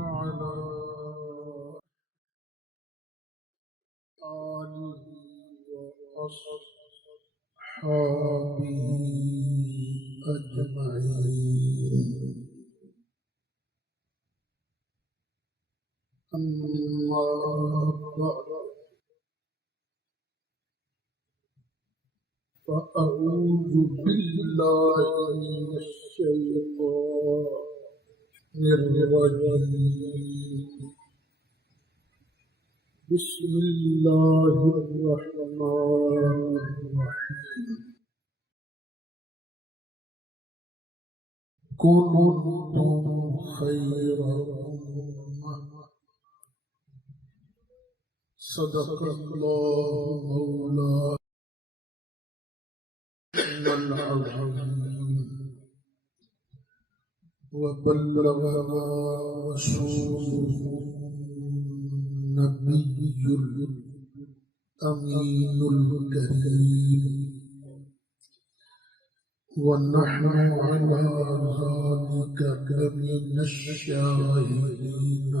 وعلى آله وأصحابه أجمعين. أما بعد، فأعوذ بالله من الشيطان الرجيم. بسم الله الرحمن الرحيم. كنتم خير أمة صدق الله مولانا العظيم وبلغنا رسوله النبي الأمين الكريم، ونحن على ذلك لمن الشاهدين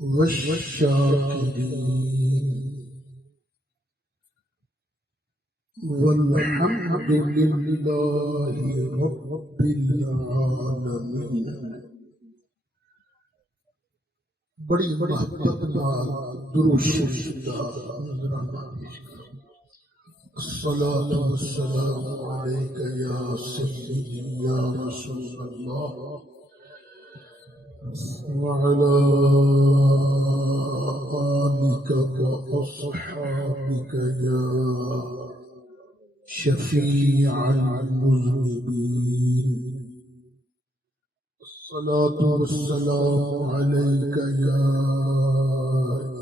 والشاكرين، والحمد لله رب العالمين. بڑی محبت نال درود شریف دا نذرانہ پیش کرو. الصلاة والسلام عليك يا سيدي يا رسول الله، وعلى آلك وأصحابك يا شفيع المذنبين. الصلاة والسلام عليك يا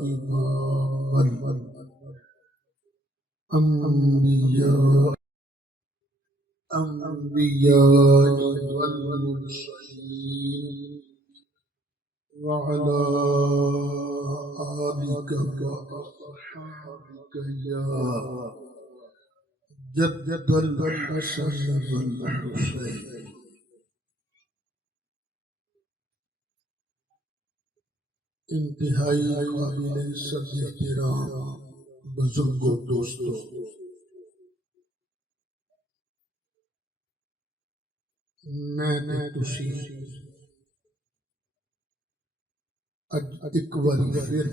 إمام الأنبياء والمرسلين، وعلى آلك وأصحابك يا جد الحسن والحسين. انتہائی قابل عزت احترام بزرگوں، دوستوں، میں نے تسی اج ایک بار پھر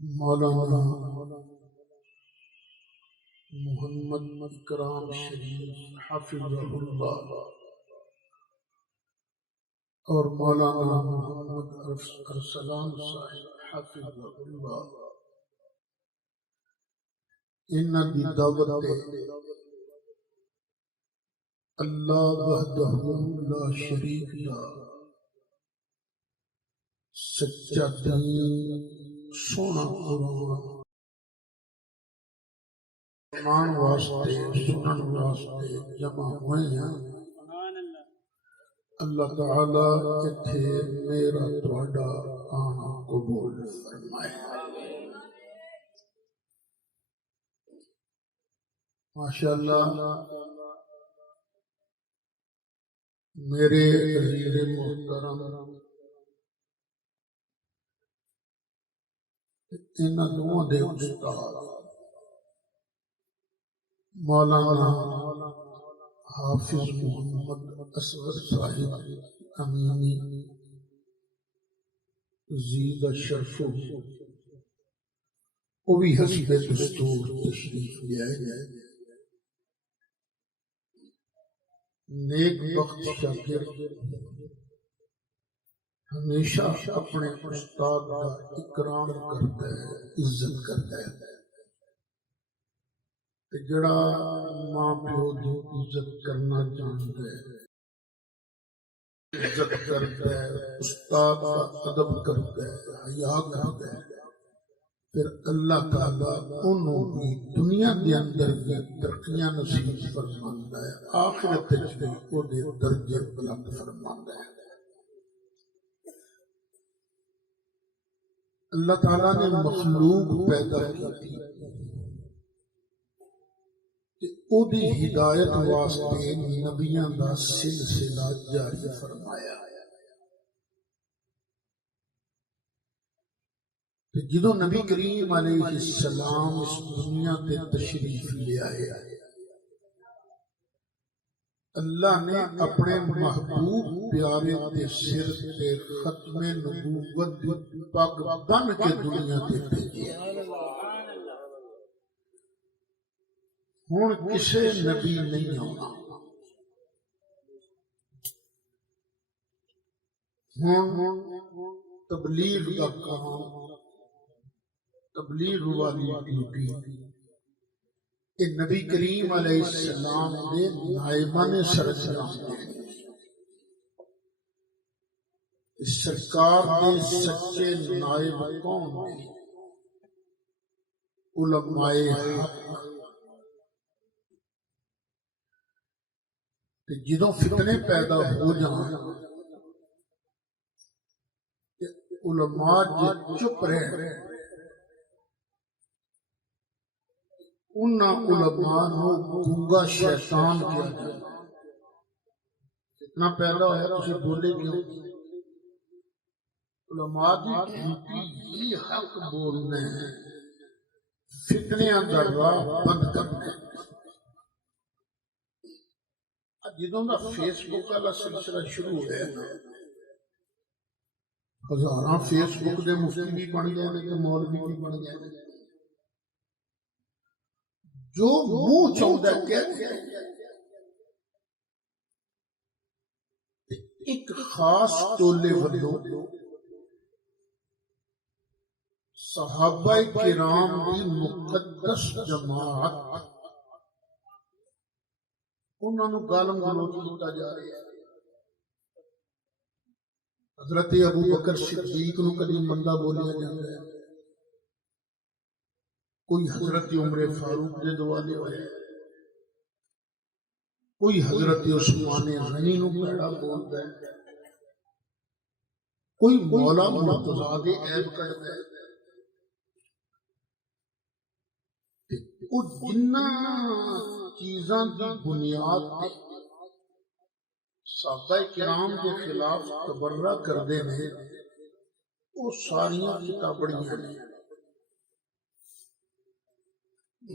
مولانا محمد اکرام شریف حفظہ اللہ اور مولانا محمد ارسلان صاحب حفظہ اللہ انہاں دی دعوت اللہ وحدہ لا شریک کا سچا دین، سونا قرآن مان واسطے سنن واسطے جمع ہوئے ہیں. اللہ تعالیٰ اتھے میرا تہاڈا آنا قبول فرمائے. ماشاءاللہ میرے عزیز محترم، انہاں دونوں دے استاد مولانا حافظ محمد اصغر صاحب امینی زید الشرف وہ بھی حسب دستور تشریف لے آئے. نیک بخت شاگرد ہمیشہ اپنے استاد کا اکرام کرتا ہے، عزت کرتا ہے. جڑا ماں پیو دی عزت کرنا جانتا ہے، عزت کرتا ہے، استاد کا ادب کرتا ہے، حیا کرتا ہے، پھر اللہ تعالیٰ انہوں بھی دنیا کے اندر بھی ترقیاں نصیب فرماندا ہے، آخرت وچ بھی او دے درجے بلند فرماندا ہے. اللہ تعالیٰ نے مخلوق پیدا کی تھی کہ اودی ہدایت واسطے نبیاں دا سلسلہ جاری فرمایا۔ جدو نبی کریم علیہ السلام اس دنیا تے تشریف لے آئے، اللہ نے اپنے محبوب پیارے دے سر تے ختم نبوت دی پگ بن کے دنیا تے بھیجیا۔ ہن کسے نبی نہیں ہونا، ہن تبلیغ دا کام، تبلیغ والی ڈیوٹی کہ نبی کریم علیہ السلام دے نائبان سرجران سرکار دے سچے نائب کون ہیں؟ علماء حق۔ جدوں فتنے پیدا ہو جان علماء جے چپ رہے، انہاں علماء نو گونگا شیطان کیا جائے۔ اتنا پیدا ہوا تسی بولے کیوں؟ علماء دی ڈیوٹی ہی حق بولنے ہیں، فتنیاں دا راہ بند کرنے۔ جدوں دا فیس بک والا سلسلہ شروع ہویا نا، ہزاراں فیس بک دے مفتی بھی بن گئے تے مولوی بھی بن گئے، جو منہ چاہتا ہے کہہ ایک خاص ٹولے والوں صحابہ کرام کی مقدس جماعت انہوں نے گالم گلوچ کیتا جا رہا ہے۔ حضرت ابو بکر صدیق نو کدی مندا بولیا جاتا ہے، کوئی حضرت عمر فاروق دے دوالے ہوئے، کوئی حضرت عثمان غنی نو پیڑا بولتا ہے، کوئی مولا مرتضیٰ دے عیب کرتا ہے۔ وہ جنہ چیزاں دی بنیاد تے صحابہ کرام کے خلاف تبرہ کردے نے، وہ ساریاں کتابڑیاں ہیں۔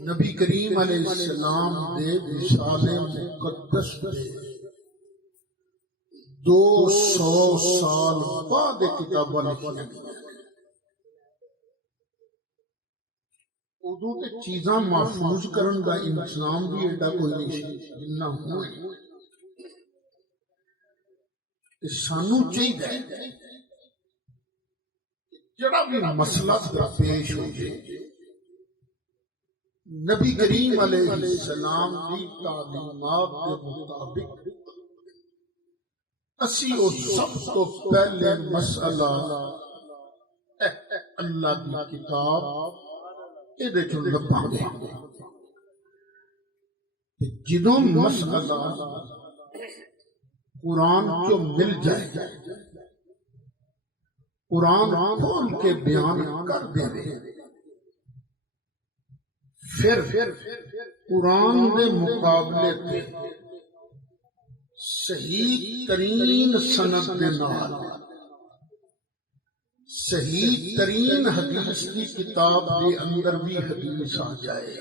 نبی کریم علیہ السلام دے وصال مقدس دے 200 سال بعد کتاباں لکھیاں گئیں۔ اردو تے چیزاں محفوظ کرن دا انتظام بھی ایڈا کوئی نہیں سی جنہ ہوئے۔ سانو چاہیے جڑا بھی مسئلہ پیش ہو جائے نبی کریم علیہ السلام کی تعلیمات کے مطابق اسی او سب تو پہلے مسئلہ اللہ کی کتاب یہ چوں لبھاں گے۔ جدوں مسئلہ قرآن جو مل جائے، قرآن کھول کے بیان کر دے، پھر قرآن دے مقابلے تے صحیح ترین سند دے نال صحیح ترین حدیث کی کتاب دے اندر بھی حدیث آ جائے،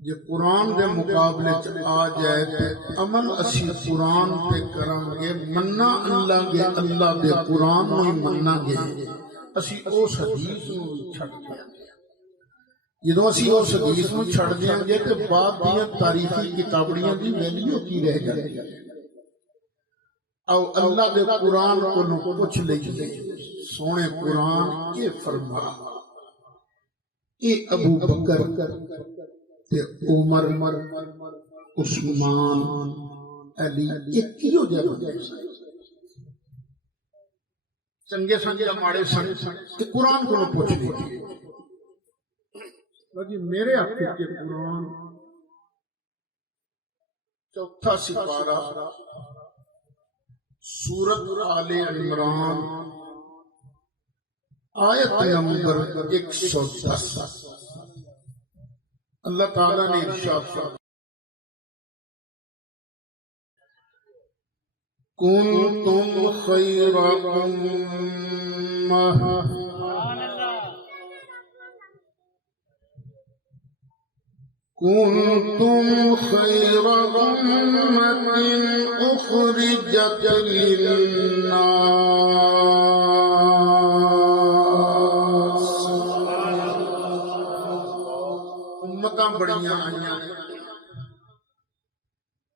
جے قرآن دے مقابلے آ جائے تے عمل اسی قرآن تے کریں گے، مننا اللہ گے اللہ دے قرآن میں مننا گے، اسی اس حدیث نو چھڑ دیں گے۔ جدو اسی اس حدیث نو چھڑ دیں گے تے بعد دیاں تاریخی کتابڑیاں دی ویلیو کی رہ جائے گی۔ او اللہ دے قرآن کو نو کچھ لئیے، سونے قرآن یہ فرما، اے ابو بکر تے عمر عثمان علی یہ کیوں جائے بندے چنگے سن یا ماڑے سن تے قرآن کو نو پوچھ لیجیے۔ جی میرے حق کے قرآن چوتھا سپارہ سورت آل عمران آیت نمبر 110 اللہ تعالیٰ نے ارشاد فرمایا کنتم خیر امہ کنتم خیر امۃ اخرجت للناس۔ امتاں بڑیاں آئیاں،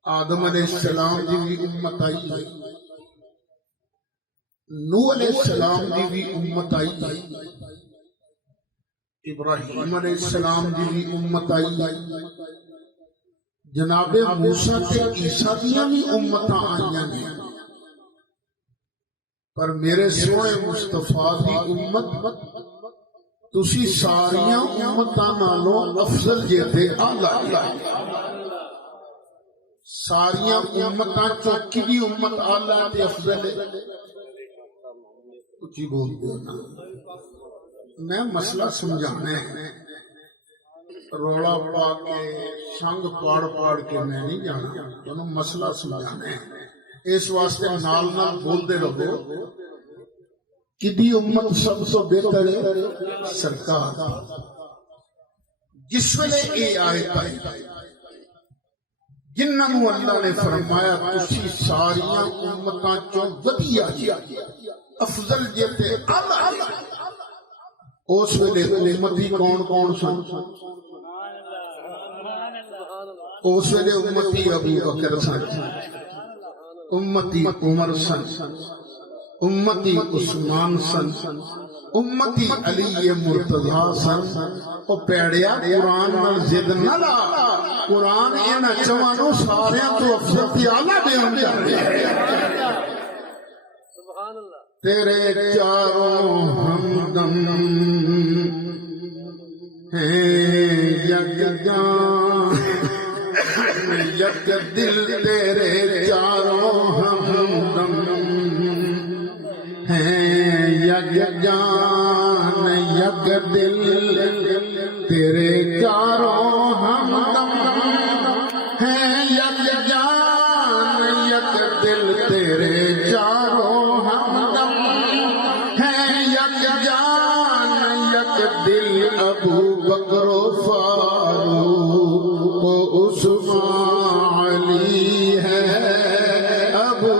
آدم علیہ السلام دی بھی امت آئی، نوح علیہ السلام دی بھی امت آئی، ابراہیم علیہ السلام دی بھی امت آئی، جناب موسیٰ تے عیسیٰ دیاں بھی امتاں آئیاں نے، پر میرے سونے مصطفیٰ دی امت تسی ساریاں امتاں نالوں افضل جیتے آلہ، ساریاں امتاں چوکی دی امت آلہ تے افضل ہے۔ کچھ ہی بول دے نا، میں مسئلہ سمجھانے ہیں، روڑا پا کے شنگ پاڑ پاڑ کے میں نہیں جانا، انہوں مسئلہ سمجھانے ہیں، اس واسطے نال نال بول دے رہو۔ کدی امت سب تو بہتر ہے سرکار، جس ویلے اے آیت آئی جنہاں نوں اللہ نے فرمایا تسی ساریاں امتاں چوں ودیا افضل جیتے اعلی، اس ویلے امتی کون کون سن؟ اس ویلے امتی ابو بکر سن، امتی عمر سن، امتی عثمان سن، امتی علی مرتضیٰ سن۔ او پیڑیا قرآن نال ضد نہ لا، قرآن انہاں چوانوں ساریاں تو افضل تے اعلیٰ بیان کر رہا ہے۔ تیرے چاروں ہمدم ہیں یک جان یک دل، تیرے چاروں ہمدم ہیں یک جان یک دل، تیرے چاروں ہمدم ہیں یک جان یک دل، تیرے چاروں ہمدم ہیں یک جان یک دل، ابو بکر و فاروق و عثمان علی ہے، ابو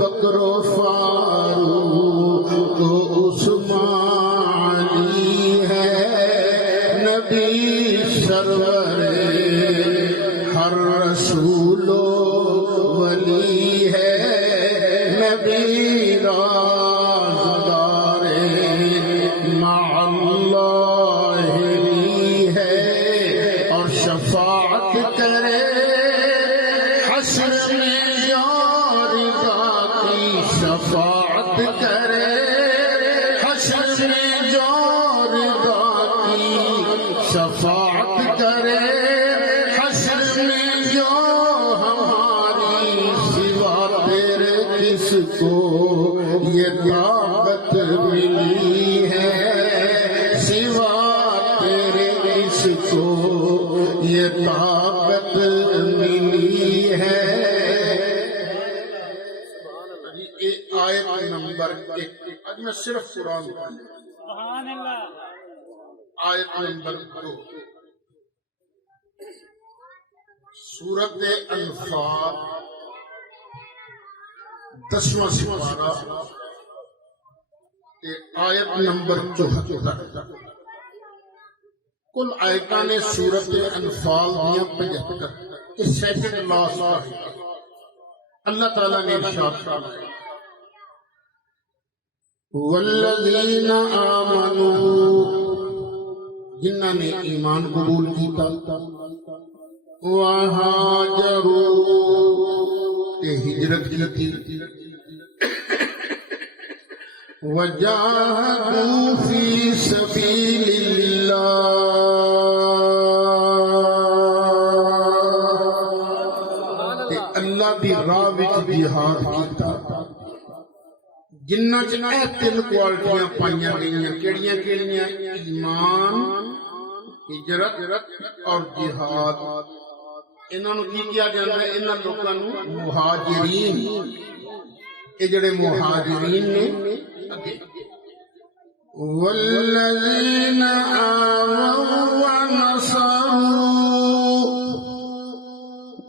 بکر و فاروق و عثمان علی ہے، نبی سرور ہر رسول و ولی ہے، نبی رازدار مع اللہ ہے، اور شفاعت کرے حشر میں یار باقی، شفاعت کرے حشر میں یار باقی، شفاعت کرے حشر میں جو ہماری، سوا تیرے کس کو یہ طاقت ملی ہے، سوا تیرے کس کو یہ طاقت ملی ہے۔ یہ آیت نمبر 1، آج میں صرف قرآن پڑھوں، آیت نمبر 2، سورت انفال 10واں سپارہ آیت نمبر 74۔ کل آیتاں نے سورت انفال دیاں 75، اس سیکنڈ لاسٹ اللہ تعالیٰ نے ارشاد فرمایا والذین آمنوا، جنہاں نے ایمان قبول کیتا، وہاجروا، ہجرت کی، وجاہدوا فی سبیل اللہ، اللہ دی راہ وچ جہاد کیتا۔ جنہاں چ اے 3 کوالٹیاں پائیاں گئیاں، کیڑیاں کیڑیاں؟ ایمان، ہجرت اور جہاد۔ انہاں نوں کی کیا جاندا ہے؟ انہاں لوکاں نوں مہاجرین، یہ جڑے مہاجرین نے اگے والذین آووا ونصروا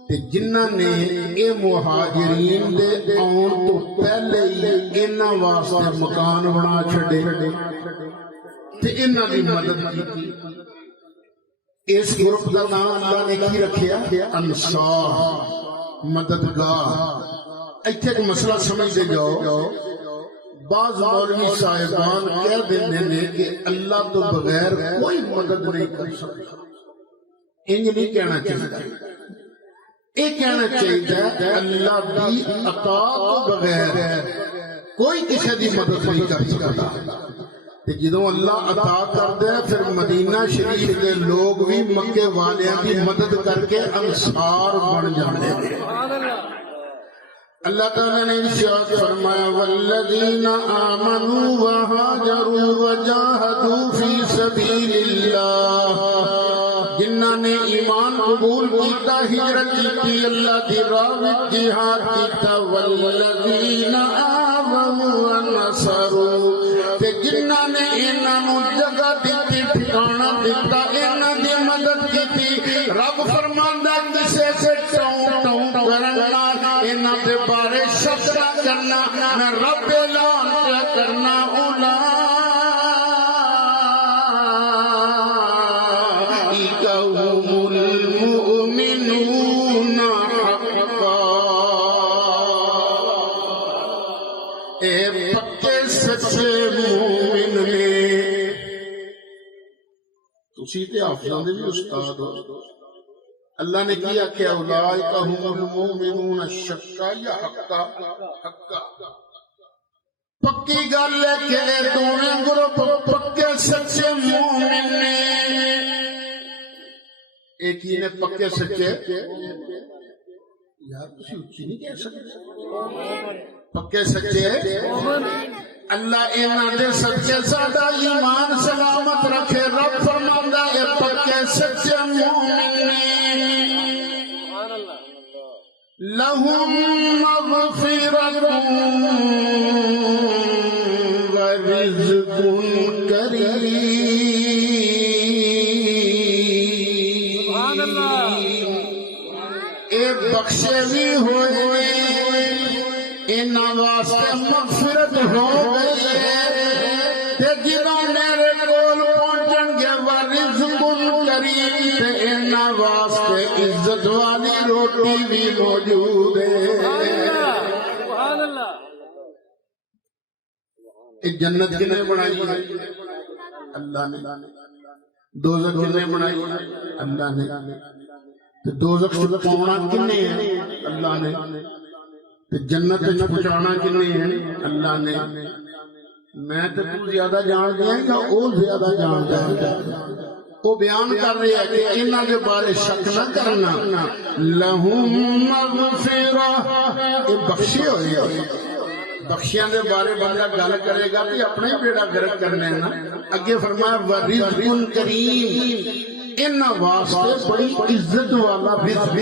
تے جنہاں نے اے مہاجرین دے آن تو پہلے ہی انہاں واسطے مکان بنا چھڑے تے انہاں دی مدد کی. اس گروپ کا نام اللہ نے کی رکھیا انصار مددگار. ایتھے ایک مسئلہ سمجھ دے جاؤ. بعض مولوی صاحبان کہہ دیندے نے کہ اللہ تو بغیر کوئی مدد نہیں کر سکتا. انج نہیں کہنا چاہیے. یہ کہنا چاہیے اللہ دی عطا تو بغیر کوئی کسی دی مدد نہیں کر سکتا. جدوں اللہ عطا کردے پھر مدینہ شریف کے لوگ بھی مکے والیاں دی مدد کر کے انصار بن جاندے ہیں. اللہ تعالیٰ نے ارشاد فرمایا والذین آمنوا وہاجروا وجاہدوا فی سبیل اللہ. جنہاں نے ایمان قبول کیتا ہجرت کی اللہ دی راہ وچ جہاد کیتا. والذین آووا ونصروا تے جنہاں نے انہاں نوں جگہ دتی ٹھکانہ دتا انہاں دی مدد کیتی. رب فرماندا کسے سے ٹوں کرن نال انہاں دے بارے شک نہ کرنا. میں رب اعلان کیا کرنا اولئک هم المؤمنون حقا. اے پکے سچے مومن نے. تسی تے حافظاں دے بھی استاد ہو. اللہ نے کیا کہ اولئک هم المؤمنون حقا یا حقا. پکی گل ہے کہ دونوں گروپ پکے سچے مومن نے. ایک ہی نے پکے سچے یار تسی اچھی نہیں کہہ سکتے. پکے سچے اللہ انہاں دے سچے زیادہ ایمان سلامت رکھے. رب فرماندا اے پکے سچے مومن نے لہم مغفرۃ ورزق کریم. اے بخشے بھی ہوئے انہاں واسطے مغفرت ہو گئی ہے. تے جنہاں میرے کول پہنچن گے ورزق کریم تے انہاں واسطے عزت والی روٹی بھی موجود ہے. جنت کنے بنائی ہے اللہ نے. دوزخ کنے بنائی ہے اللہ نے. دوزخ سے پاؤنا کنے ہیں اللہ نے. جنت پہنچانا کنے ہیں اللہ نے. میں تو زیادہ جان دیا یا وہ زیادہ جانتا ہے. وہ بیان کر رہے ہیں کہ انہاں کے بارے شک نہ کرنا. لہم مغفرہ یہ بخشے ہوئے. بخشیاں دے بارے بندہ گل کرے گا کہ اپنے بیڑا گرک کرنے نا. اگے فرمایا ورزق کریم انہاں واسطے بڑی عزت والا رزق.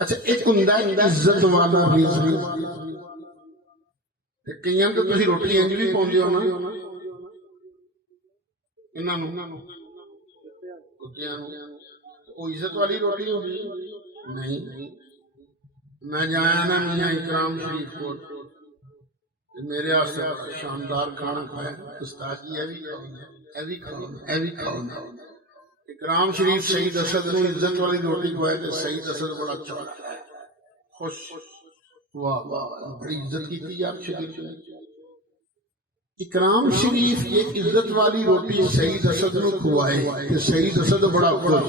اچھا ایک ہوندا ہے عزت والا رزق. کئیاں تو تسی روٹی انج بھی پاؤندے ہو نا انہاں نوں کتیاں نوں. وہ عزت والی روٹی ہوگی نہیں. میں جایا نا میاں اکرام شریف کو میرے واسطے شاندار کھانا کھایا. استاد جی اے بھی کھاؤ. اکرام شریف سید اسد نو عزت والی روٹی کھوائے تے سید اسد بڑا اچھا خوش. واہ واہ بڑی عزت کی تھی آپ شریف نے. اکرام شریف یہ عزت والی روٹی سید اسد نو کھوائے تے سید اسد بڑا خوش.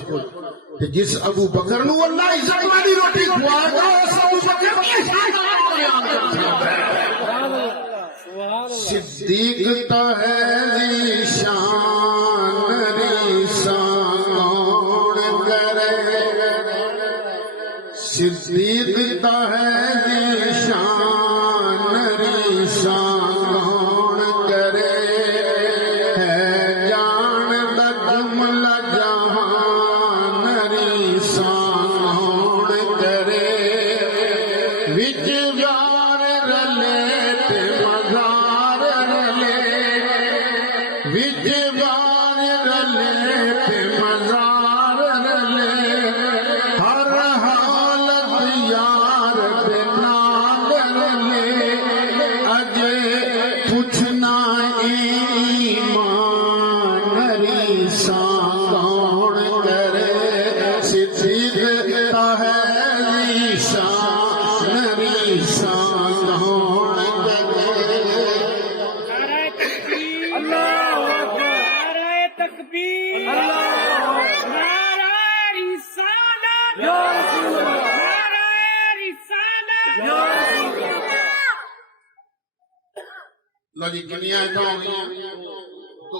تے جس ابو بکر نو اللہ عزت والی روٹی کھوائے گا اس ابو بکر کی صدیق تا ہے ذیشان ریسان کرے. صدیق تا ہے ذیشان ریسان کرے. ہے جان دا جملہ جہان ریسان کرے. وچ یار رلے تے مزار رلے وچ غار رلے تے مزار رلے ہر حالت یار دے نال رلے اجے پوچھنا ایمان ریساں کون کرے صدیق ہے ریساں ریساں کون کرے نعرہ تکبیر نعرہ رسالت نعرہ رسالت لو جی کنیا ہو گئی تو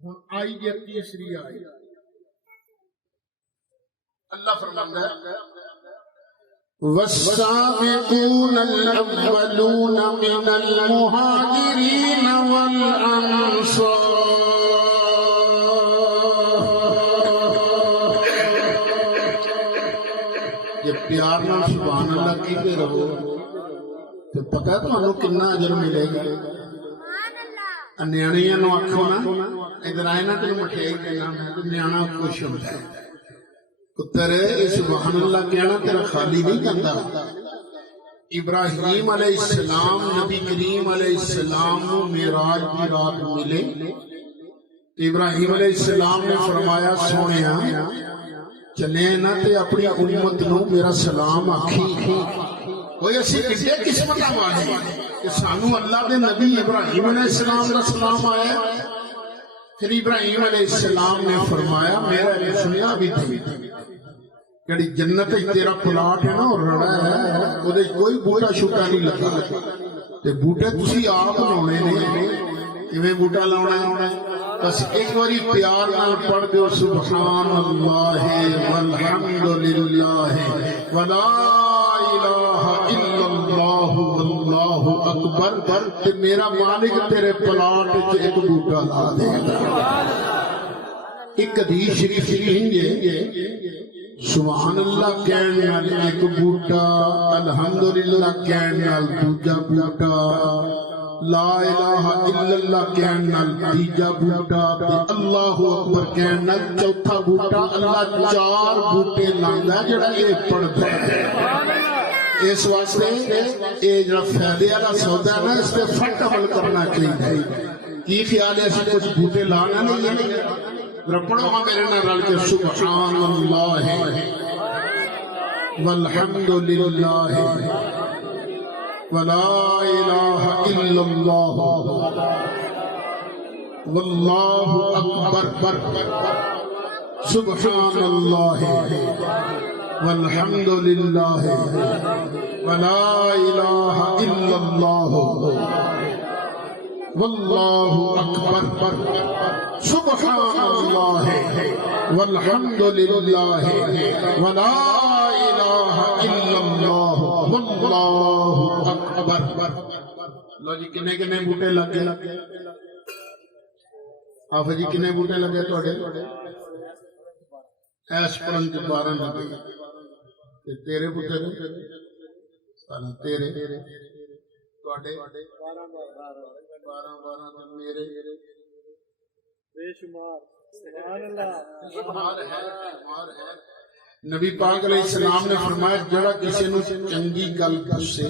ہن آئی جی تیسری آئی اللہ فرماتا ہے والسابقون الأولون من المهاجرين والأنصار یہ پیار نہ سبحان اللہ کہتے رہو تو پتہ ہے تمہیں کتنا اجر ملے گا نیانیاں نو آکھو نا ادھر آئے نا تینوں مٹھائی دینا نیانا خوش ہوتا ہے پتر سبحان اللہ کہنا تیرا خالی نہیں کرتا ابراہیم علیہ السلام نبی کریم علیہ السلام نو معراج کی رات ملے ابراہیم علیہ السلام نے فرمایا سونیا چلے نا تے اپنی امت نو میرا سلام آکھی کوئی اسی کسی قسمت والے کہ سانو اللہ دے نبی ابراہیم علیہ السلام کا سلام آیا پھر ابراہیم علیہ السلام نے فرمایا میرا یہ سنیا بھی تھی کہ جنت تیرا پلاٹ ہے نا اور رڑا ہے وہ کوئی بوٹا شوٹا نہیں لگا تے بوٹے تسی آپ لاؤنے نے ایویں بوٹا لاؤنا ہے بس ایک باری پیار نال پڑھ دیو سبحان اللہ والحمد للہ ولا الہ الا اللہ واللہ اکبر تے میرا مالک تیرے پلاٹ وچ ایک بوٹا لا دے گا ایک حدیث شریف ہے سبحان اللہ کہنے نال ایک بوٹا الحمدللہ کہنے نال دوجا بوٹا لا الہ الا اللہ کہنے نال تیجا بوٹا اللہ اکبر کہنے نال چوتھا بوٹا اللہ چار بوٹے لاندا جڑا اے پڑھدا ہے اس واسطے اے جڑا فائدے والا سودا ہے نا اس تے فٹ عمل کرنا چاہیے کی خیال ہے اسی کچھ بوٹے لانا نہیں ہے پڑھو ہاں میرے نال رل کے سبحان اللہ والحمد للہ ولا الہ الا اللہ واللہ اکبر سبحان اللہ والحمد للہ ولا الہ الا اللہ واللہ اکبر سبحان اللہ والحمد للہ ولا الہ الا اللہ واللہ اکبر لو جی کنے کنے بوٹے لگے آپ جی کنے بوٹے لگے توڑے ایس پرنج 12 لگے تیرے بوٹے تیرے توڑے 12 میرے بے شمار نبی پاک علیہ السلام نے فرمایا جڑا کسی نو چنگی گل دسے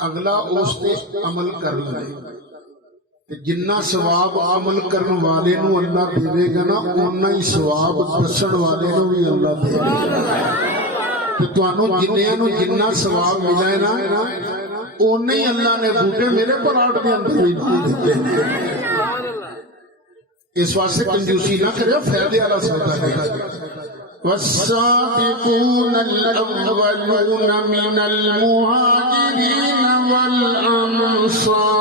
اگلا اس تے عمل کر لے جنہ ثواب عمل کرن والے نو اللہ دے گا نا اُنہ ہی ثواب دسن والے نو بھی اللہ دے گا تے تانوں جنہاں نو جنہ ثواب ملا ہے نا اُنہ ہی اللہ نے بوٹے میرے پلاٹ دے اندر ہی دیتے ہیں اس واسطے کنجوسی نہ کرے فائدے والا سودا کرے والسابقون الأولون من المهاجرين والأنصار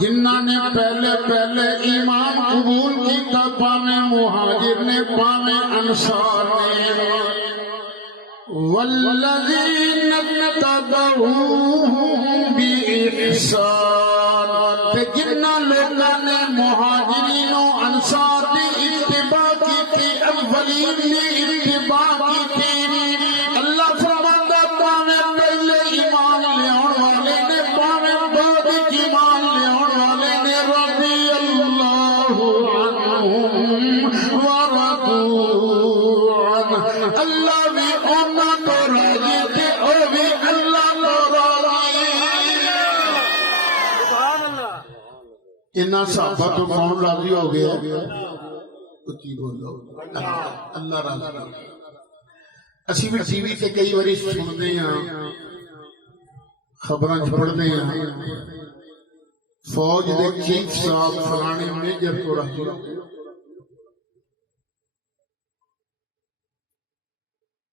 جنہاں نے پہلے ایمان قبول کیتا پاویں مہاجر نے پاویں انصار نے والذین اتبعوهم بإحسان جنہ لوگاں نے مہاجرین و انصار دی اتباع کی سلیم نے اتباع کی تھی اللہ فرماتا پاویں پہلے ایمان لیاؤن والے نے پاویں بعد ایمان لیاؤن والے نے رضی اللہ عنہم ورضوا عنہ اللہ بھی انہاں تو راضی تھے اور بھی اللہ تو راضی انہاں صحابہ تو کون راضی ہو گیا کچھ بولو اللہ راضی اسی بھی ٹی وی تے کئی باری سنتے ہیں خبراں پڑھتے ہیں فوج دے چیف صاحب فلانے میجر تو راضی ہو گئے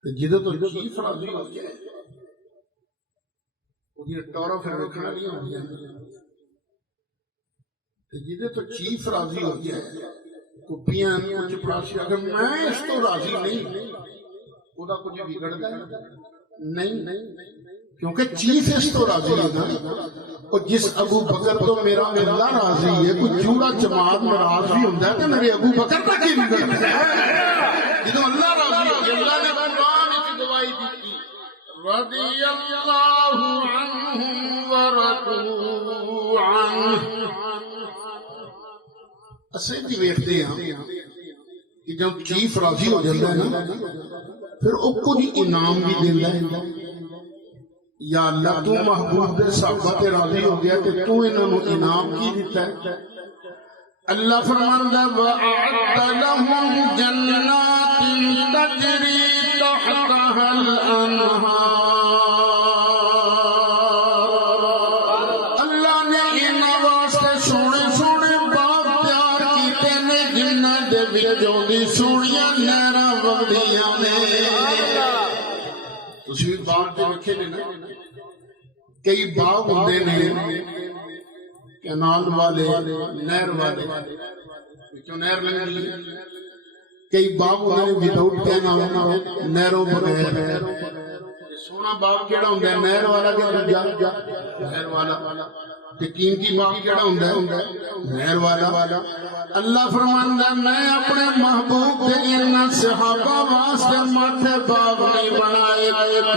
جدو تو چیف راضی ہو گیا وہ ٹورا پھر رکھنا نہیں ہو گیا جدو تو چیف راضی ہو گیا کپیاں کچھ پڑاسی اگر میں اس تو راضی نہیں وہ کچھ بگڑتا ہے نہیں کیونکہ چیف اس تو راضی ہے نا اور جس ابو بکر تو میرا اللہ راضی ہے کوئی چوڑا جماعت ناراض بھی ہوتا ہے تو میرے ابو بکر تک ہی بگڑتا ہے جدو اللہ راضی ہو گیا اللہ نے قرآن کی گواہی دی رضی اللہ عنہم ورضوا عنہ اسے بھی ویکھتے ہیں کہ جب چیف راضی ہو جاتا ہے نا پھر وہ کچھ انعام بھی دیتا ہے یا اللہ تو محبوب دے صحابہ تے راضی ہو گیا کہ تو انہوں نے انعام کی دیتا ہے اللہ فرماندا وَأَعَدَّ لَهُمْ جَنَّاتٍ تَجْرِي تَحْتَهَا الْأَنْهَارُ اللہ نے انہاں واسطے سونے سونے باغ تیار کیتے نے جنہاں دے وچوں دی سونیاں نہراں وگدیاں نے تسی باغ تے رکھے نے کئی باغ ہوندے نے کینال والے نہر والے وچوں نہر لنگدی کئی باغ ہوندے نے وداؤٹ کینال نہروں بغیر سونا باغ کیڑا ہوندا ہے نہر والا کہ دوجا نہر والا تے قیمتی باغ کیڑا ہوندا ہے نہر والا اللہ فرماندا ہے میں اپنے محبوب تے انہاں صحابہ واسطے ماتھے باغ نہیں بنائے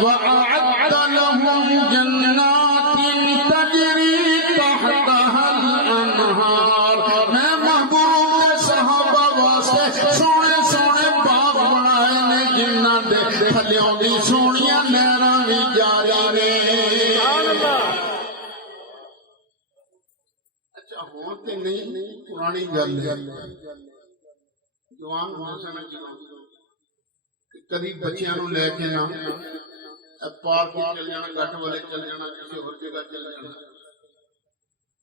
وَأَعَدَّ لَهُمْ جَنَّاتٍ تَجْرِي تَحْتَهَا الْأَنْهَارُ میں محبوب تے صحابہ واسطے سونے سونے باغ بنائے نے جنہاں دے تھلیوں دی سونیاں نہراں وی جاری نے ہوتے نہیں پرانی گل ہے جوان ہونے سے نہ کبھی بچیاں نو لے کے نہ پارک چل جانا گھٹ والے چل جانا کسی اور جگہ چل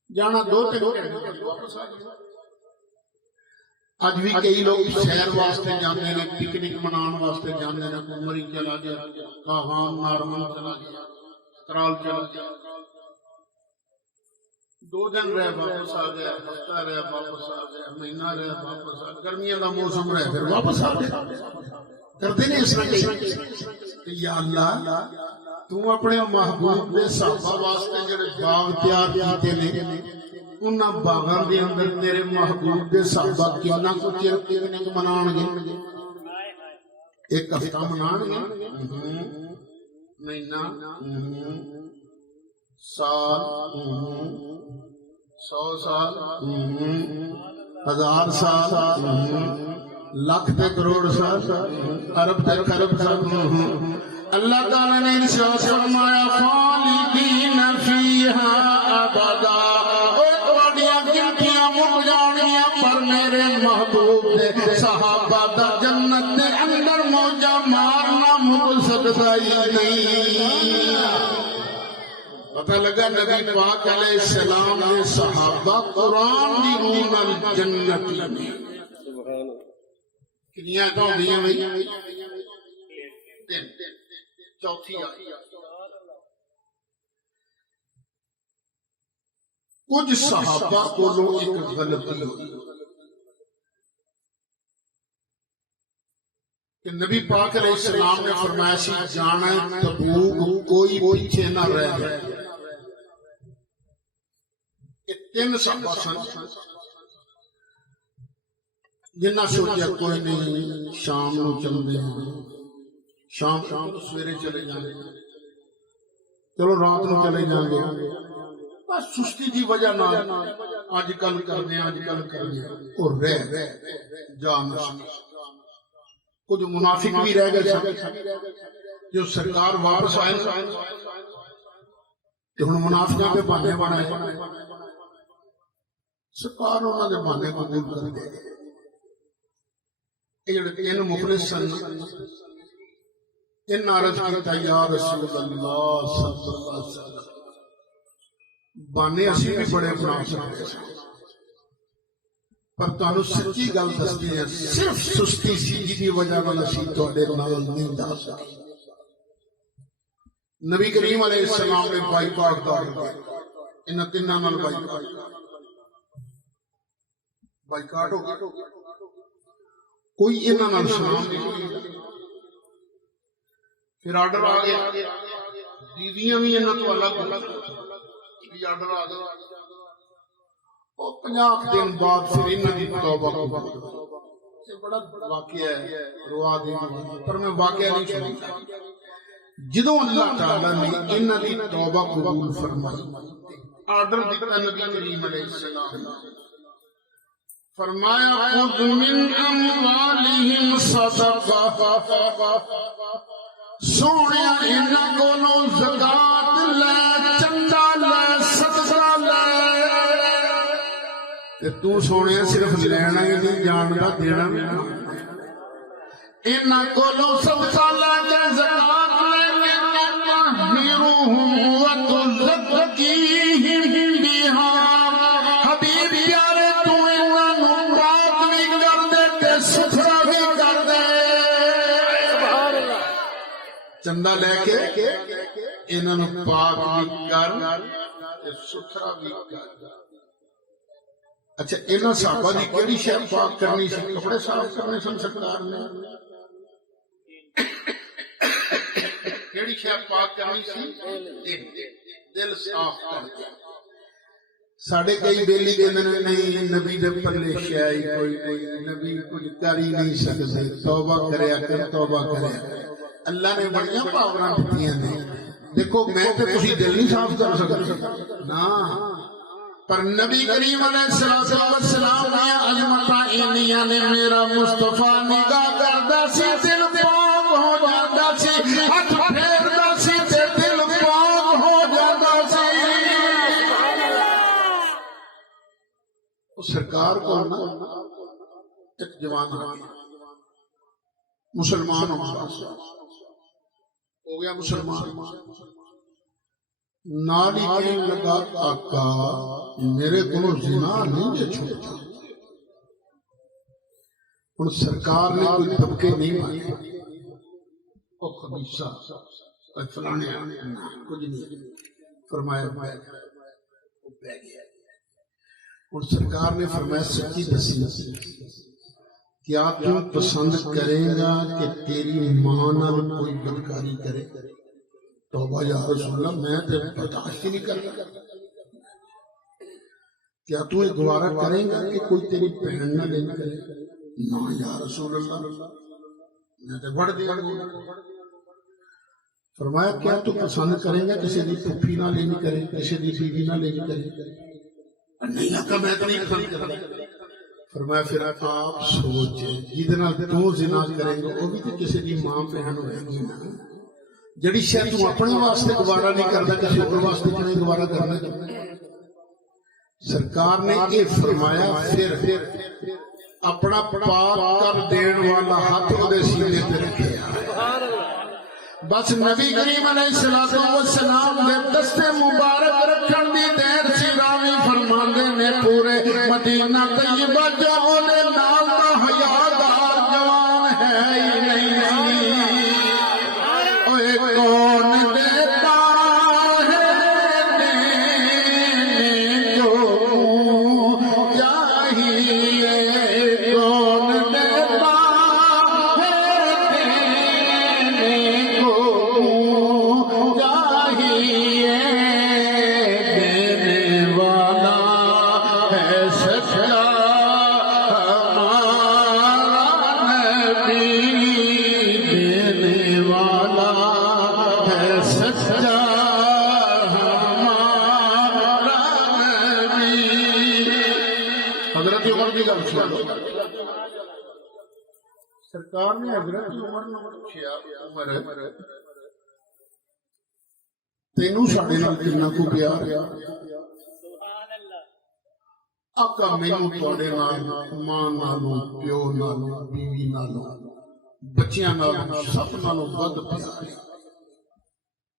جانا دو تین واپس آ جانا اج بھی کئی لوگ سیر واسطے جاندے نے پکنک منان واسطے جاندے نے عمری چلا گیا کاہان نارمن چلا گیا ترال چلا گیا 2 دن رہ واپس آ گیا ہفتہ رہ واپس آ گیا مہینہ رہ واپس آ گرمیاں کا موسم رہ پھر واپس آ گیا کرتے نہیں اس طرح کہ یا اللہ تو اپنے محبوب دے صحابہ واسطے جڑے باغ تیار کیتے نے انہاں باغاں دے اندر تیرے محبوب دے صحابہ کتنا کچھ چر پکنک منان گے ایک ہفتہ منان گے مہینہ سال 100 سال 1000 سال لاکھ تے کروڑ سال ارب تے خرب سال اللہ تعالی نے ارشاد فرمایا خالدین فیہا ابدا او تواڈیاں گنتیاں مک جانگیاں پر میرے محبوب دے صحابہ دا جنت دے اندر موجہ مارنا مک سکتا ہی نہیں پتہ لگا نبی پاک علیہ السلام نے صحابہ قرآن دی روح نال جنت لگی کنیاں تو ہوندیاں بھئی چوتھی آئی کچھ صحابہ کو ایک غلطی ہوئی کہ نبی پاک علیہ السلام نے فرمایا سی جانا تبوک کوئی پیچھے نہ رہ گئے 3 صحابہ سن جنہ سوچیا کوئی نہیں شام نو چلتے ہیں، شام سویرے چلے جانے، چلو رات نو چلے جائیں گے، بس سستی دی وجہ نہ اج کل کرنے اور رہ جان کچھ منافق بھی رہ گئے جو سرکار واپس آئے تو ہن منافقاں پہ بہانے بنائے، سرکار انہاں دے بہانے قبول کر دے۔ یہ جڑے تین مخلص سن ان عرض کیتا یا رسول اللہ صلی اللہ علیہ وسلم بانے اسی بھی بڑے بنا سکتے ہیں، پر تانوں سچی گل دستے ہیں صرف سستی سی جی وجہ نال اسی تواڈے نال نہیں جا سکے۔ نبی کریم علیہ السلام نے بائی کاٹ کر انہاں تیناں نال بائی کاٹ ہو گیا، کوئی انہاں نال سلام نہیں ہوئی۔ پھر آرڈر آ گیا، بیویاں بھی انہاں تو الگ ہو گئی، آرڈر آ گیا، اور 50 دن بعد پھر انہاں دی توبہ قبول۔ یہ بڑا واقعہ ہے، روا دی پر میں واقعہ نہیں سنتا۔ جدوں اللہ تعالیٰ نے انہاں دی توبہ قبول فرمائی، آرڈر دیتا نبی کریم علیہ السلام، فرمایا خذ من اموالہم صدقہ، سونے انہاں کولوں زکات لے، چندہ لے، صدقہ لے۔ تو سونے صرف لینا ہی نہیں جانتا، دینا بھی نہیں۔ انہاں کولوں صدقہ لے کے زکات لے کے تطہرہم وتزکیہم بہا، حبیب پیارے تو انہاں نوں پاک بھی کر دے تے ستھرا بھی کر دے۔ چندہ لے کے انہاں نوں پاک بھی کر تے ستھرا بھی کر۔ اچھا انہاں صحابہ دی کیڑی شے پاک کرنی سی؟ کپڑے صاف کرنے سن سرکار نے؟ کیڑی شے پاک کرنی سی؟ دل صاف کر کے۔ ساڈے کئی بیلی کہندے نے نہیں نبی دے پلے شے کوئی نہیں، نبی کچھ کر ہی نہیں سکدے، توبہ کریا کر، توبہ کریا کر۔ اللہ نے بڑیاں پاوراں دتیاں نے، دیکھو میں تے تسی دل نہیں صاف کر سکدے نا، پر نبی کریم علیہ السلام نے عظمتاں انیاں نے، میرا مصطفیٰ نگاہ کردا سی دل پاک ہو جاندا سی، ہاتھ پھیردا سی تے دل پاک ہو جاندا سی۔ سرکار کو نا ایک جوان مسلمان ہو گیا، مسلمان نال ہی کہنے لگا آقا میرے کو زنا نہیں جے چھوڑتا۔ اور سرکار نے کوئی طبقے نہیں مانے، او خبیثہ فلانے کچھ نہیں فرمایا، وہ بہ گیا۔ اور سرکار نے فرمایا سچی دسی، کیا تو پسند کرے گا کہ تیری ماں نال کوئی بدکاری کرے؟ توبہ یا رسول اللہ میں تے برداشت نہیں کرتا۔ کیا تو یہ گوارا کرے گا کہ کوئی تیری بہن نہ لین کرے؟ نہ یا رسول اللہ میں تے بڑھ دیا۔ فرمایا کیا تو پسند کرے گا کسی دی پھوپھی نہ لین کرے، کسی دی بیوی نہ لین کرے؟ نہیں آقا میں تو نہیں پسند کرتا۔ فرمایا پھر آپ سوچیں جدنا تو زنا کریں گے وہ بھی تو کسی دی ماں بہن ہوئے گی نا، جڑی شاید تو اپنے واسطے گوارا نہیں کرتا کسی اور واسطے نہیں گوارا کرنا۔ سرکار نے یہ فرمایا پھر اپنا پاک کر دین والا ہاتھ وہ سینے پہ رکھے، بس نبی کریم علیہ السلام نے دستے مبارک رکھن دی دیر سی راوی فرماندے نے پورے مدینہ طیبہ جاؤ دے نال دا حیادار جوان ہے ہی نہیں۔ اوے کون دیتا ہے دینے کو چاہیے، کون دیتا ہے دینے کو چاہیے، دینے والا ہے سچا سرکار نے حضرت عمر نوں پوچھیا عمر تینوں ساڈے نال کتنا کو پیار ہے؟ آقا مینوں تواڈے نال ماں نالوں پیو نالوں بیوی نالوں بچیاں نالوں سب نالوں ود پیار ہے۔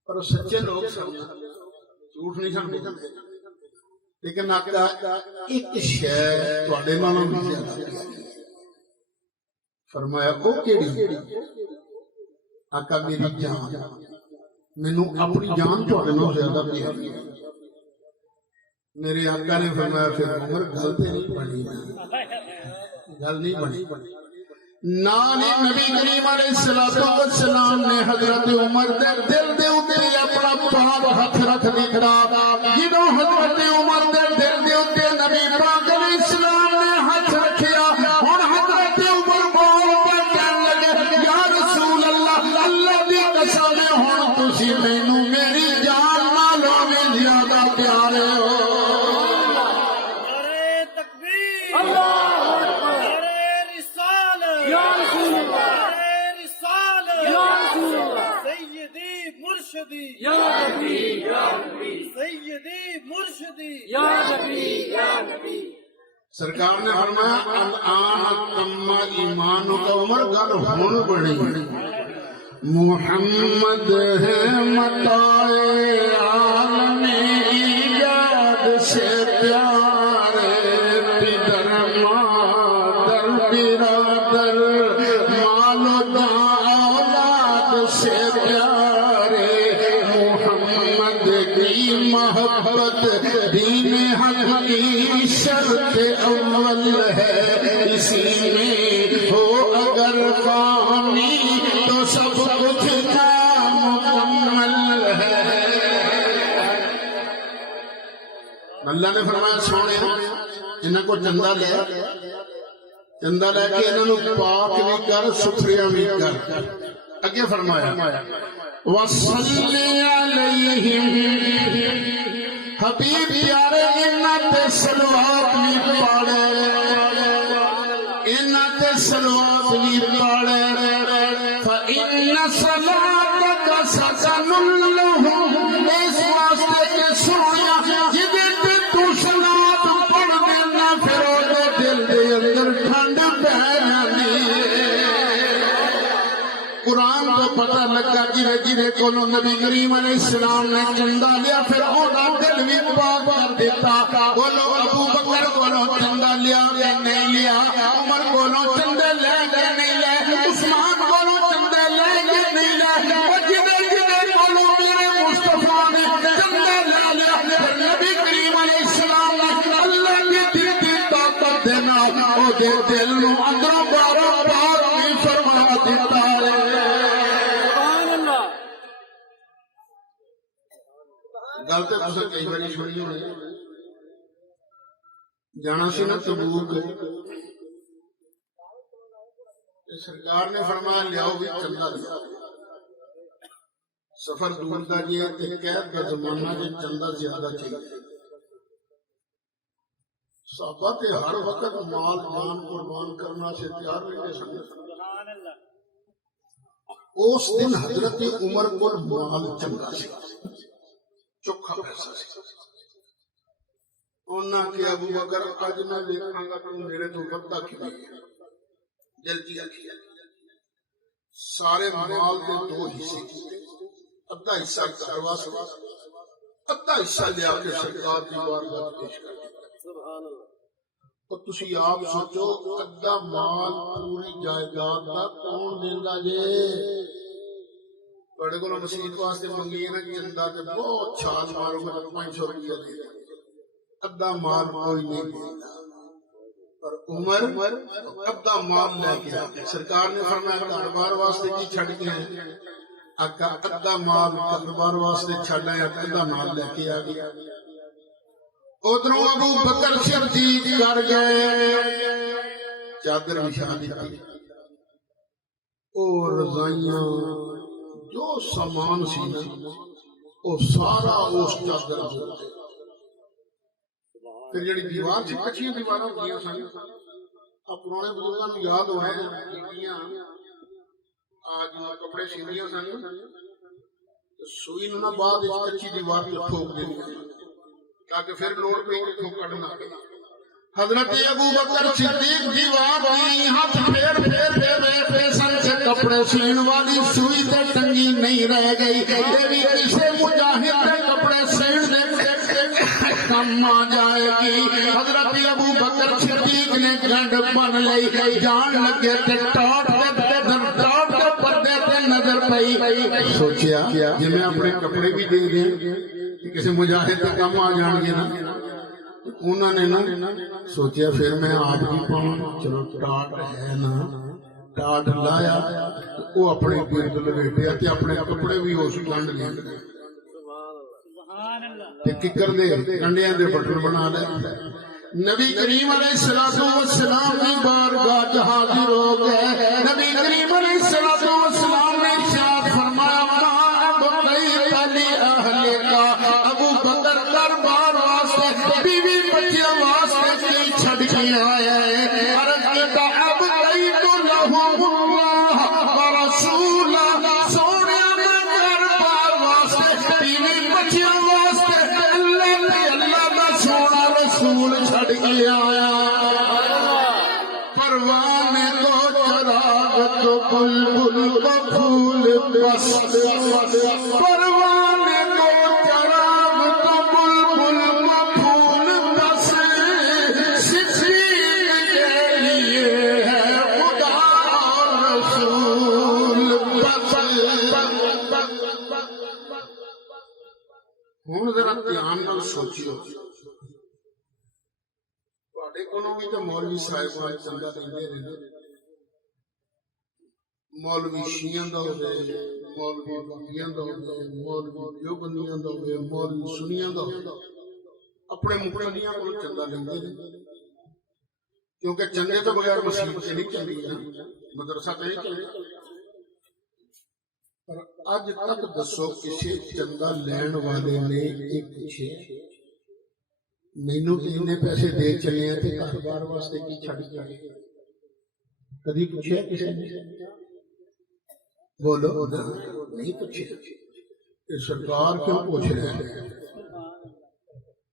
پر سچے لوگ سن جھوٹ نہیں سن بولتے، لیکن آقا ایک شے تواڈے نالوں بھی زیادہ پیاری ہے۔ فرمایا او کیڑی؟ آقا میری جان، مینوں اپنی جان تواڈے نال زیادہ پیاری ہے۔ میرے آقا نے فرمایا پھر عمر گل تے نہیں بنی، گل نہیں بنی۔ نال نبی کریم علیہ الصلوۃ والسلام نے حضرت عمر دے دل دے اوتے اپنا پاک ہاتھ رکھ دتا۔ جدوں حضرت عمر دے دل دے اوتے نبی پاک علیہ السلام نے ہاتھ رکھیا، ہن حضرت عمر بول پہ کہن لگے یا رسول اللہ، اللہ دی قسم ہن تسی مینوں میری جان نالوں بھی زیادہ پیارے ہو۔ مرشدی یا نبی یا نبی سیدی مرشدی یا نبی یا نبی۔ سرکار نے فرمایا الان تم ایمان کا عمر گل ہن بڑی، محمد ہے متاع عالم ایجاد سے پیارے، پدر مادر برادر مال و اولاد سے پیارے، محمد کی محبت دین حق کی شرط اول ہے، اسی میں ہو اگر فانی تو سب کچھ کا مکمل ہے۔ اللہ نے فرمایا سونے انہاں کو چندہ لے کے انہاں نوں پاک بھی کر ستھریا بھی کر۔ اگے فرمایا وصلی علیہم، حبیب پیارے انہاں تے صلوات بھی پڑھے، انہاں تے صلوات بھی پڑھے، فإن صلاتک سکن لہم، اس واسطے کہ سونیا جدے تے تو صلوات پڑھ دینا پھر او دے دل دے اندر ٹھنڈ پہ جاندی ہے۔ قرآن تو پتہ لگا جنہیں کولوں نبی کریم علیہ السلام نے چندہ لیا پھر اونا دل بھی پاک کر دیتا۔ بولو ابو بکر کولوں چندہ لیا کہ نہیں لیا، عمر کولوں چندے لے گئے نہیں لے، عثمان کولوں چندے لے گئے نہیں لے، جنہیں کولوں میرے مصطفیٰ نے چندہ لے لیا پھر نبی کریم علیہ السلام نے اللہ کے دل کی طاقت دینا او دے دل نو اندروں باروں پاک بھی فرما دیتا ہے۔ گل تو تصا کئی بار سنی ہونی، جانا سی نا تبوک، سرکار نے فرمایا لیاؤ بھی چندہ لیا، سفر دور کا جی قید کا زمانہ جی چندہ زیادہ چاہیے، صحابہ تے ہر وقت مال جان قربان کرنا سے تیار رہے سن۔ اس دن حضرت عمر کو مال چنگا سی، چوکھا پیسہ سی، انہاں کہ ابو بکر اج میں دیکھاں گا تو میرے تو وقتہ کی جلدی آکی سارے مال دے دو حصے کیتے، ادھا حصہ کروا سوا، ادھا حصہ لیا کے سرکار کی بارگاہ پیش کر دیا۔ تو تسی آپ سوچو ادھا مال پوری جائیداد دا کون دیندا جے؟ بڑے کو مسیح واسطے منگی نا چندہ تے بہت چھال مارو میں 500 روپیہ دے دیا، ادھا مال کوئی نہیں دیتا۔ پر عمر ادھا مال لے کے آگے سرکار نے فرمایا دربار واسطے کی چھڑ کے ہیں، آقا ادھا مال دربار واسطے چھڑ آیا، ادھا مال لے کے آگے۔ ادھروں ابو بکر صدیق کر گئے، چادر بچھا دی اور رضائیاں جو سامان سی نا وہ سارا اس چادر ہوتے، پھر جڑی دیوار سے کچھیاں دیواراں ہوندیاں سن اب پرانے بزرگوں کو یاد ہونا ہے بیبیاں آج کپڑے سیندیاں سن سوئی نہ بعد کچی دیوار پہ ٹھوک دینی تاکہ پھر لوڑ پہ کھوکڑ نہ پے حضرت ابو بکر صدیق دیوار کی ہاتھ پھیر پھیر کے بیٹھے سن سے کپڑے سین والی سوئی تے ٹنگی نہیں رہ گئی یہ بھی کسے مجاہد کے کپڑے سین دے کم آ جائے گی حضرت ابو بکر صدیق نے گنڈ بن لئی جان لگے تے ٹاٹ کے پردے تے نظر پئی سوچیا جی میں اپنے کپڑے بھی دے دیں کسی مجاہد کے کم آ جان گے نا انہوں نے نا سوچیا پھر میں آپ ہی پاؤں چلو ٹاٹ ہے نا ٹاٹ لایا وہ اپنے گرد لپیٹیا تے اپنے کپڑے بھی اس گنڈ لے تے ککر دے کنڈیاں دے بٹن بنا لے نبی کریم علیہ السلام کی بارگاہ حاضر ہو گئے نبی کریم علیہ السلام نے ارشاد فرمایا ما بقیت لأہل کا ابو بکر دربار واسطے بیوی بچیاں واسطے کی چھڑ کے آیا ہے عرض کیتا اب قیت لہم اللہ ورسولہ سونے میں دربار واسطے بیوی بچیاں واسطے اللہ کا سونا رسول چھڑ کے آیا پروانے کو چراغ تو بلبل کا پھول بس پروانے کو چراغ تو بلبل کا پھول بس صدیق کے لیے ہے خدا اور رسول بس ہوں ذرا دھیان نال سوچیو بھی تو مولوی صاحب چندہ دے رہے مولوی شیعہ دا ہوئے مولوی بابیاں دا ہوئے مولوی دیوبندیاں دا ہوئے مولوی سنیاں دا ہوئے اپنے مقتدیاں کو چندہ دے رہے کیونکہ چندے تو بغیر مسیح سے نہیں چل رہی مدرسہ تو نہیں چل رہی پر آج تک دسو کسی چندہ لین والے نے ایک پوچھے مینوں کہ انہیں پیسے دے چلے ہیں تے کاروبار واسطے کی چھڑ کے کبھی پوچھا کسی نے بولو نہیں پوچھے کہ سرکار کیوں پوچھ رہے ہیں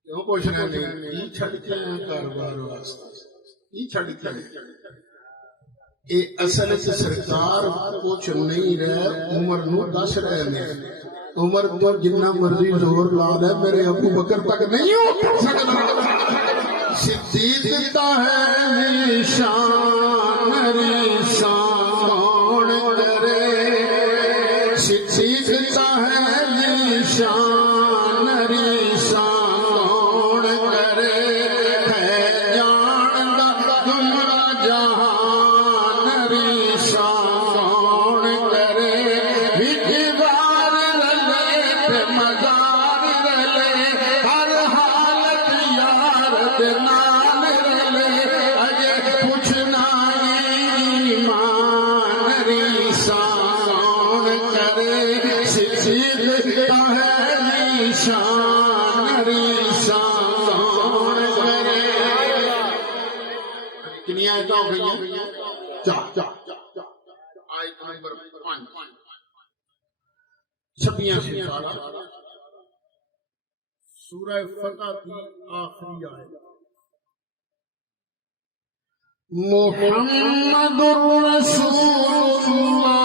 کیوں پوچھ رہے ہیں کی چھڑ کے ہیں کاروبار واسطے کی چھڑ کے ہیں اے اصل سے سرکار کچھ نہیں رہے عمر نو دس رہے ہیں عمر تو جنہ مرضی زور لا دے میرے ابو بکر تک نہیں ہو سکتا صدیق کا ہے نشان کون کرے صدیق کا ہے نشان کون کرے ہے جان دا گمراہ جہان کون کرے مزار رلے ہر حالت یار نام رلے اجے پوچھنا ایمان ریسان کرے صدیق کا ہے نشان ریسان کرے کنی آیتیں ہو گئی ہیں آیت نمبر 5 چھپیاں سے سورہ فتح کی آخری آیت محمد رسول اللہ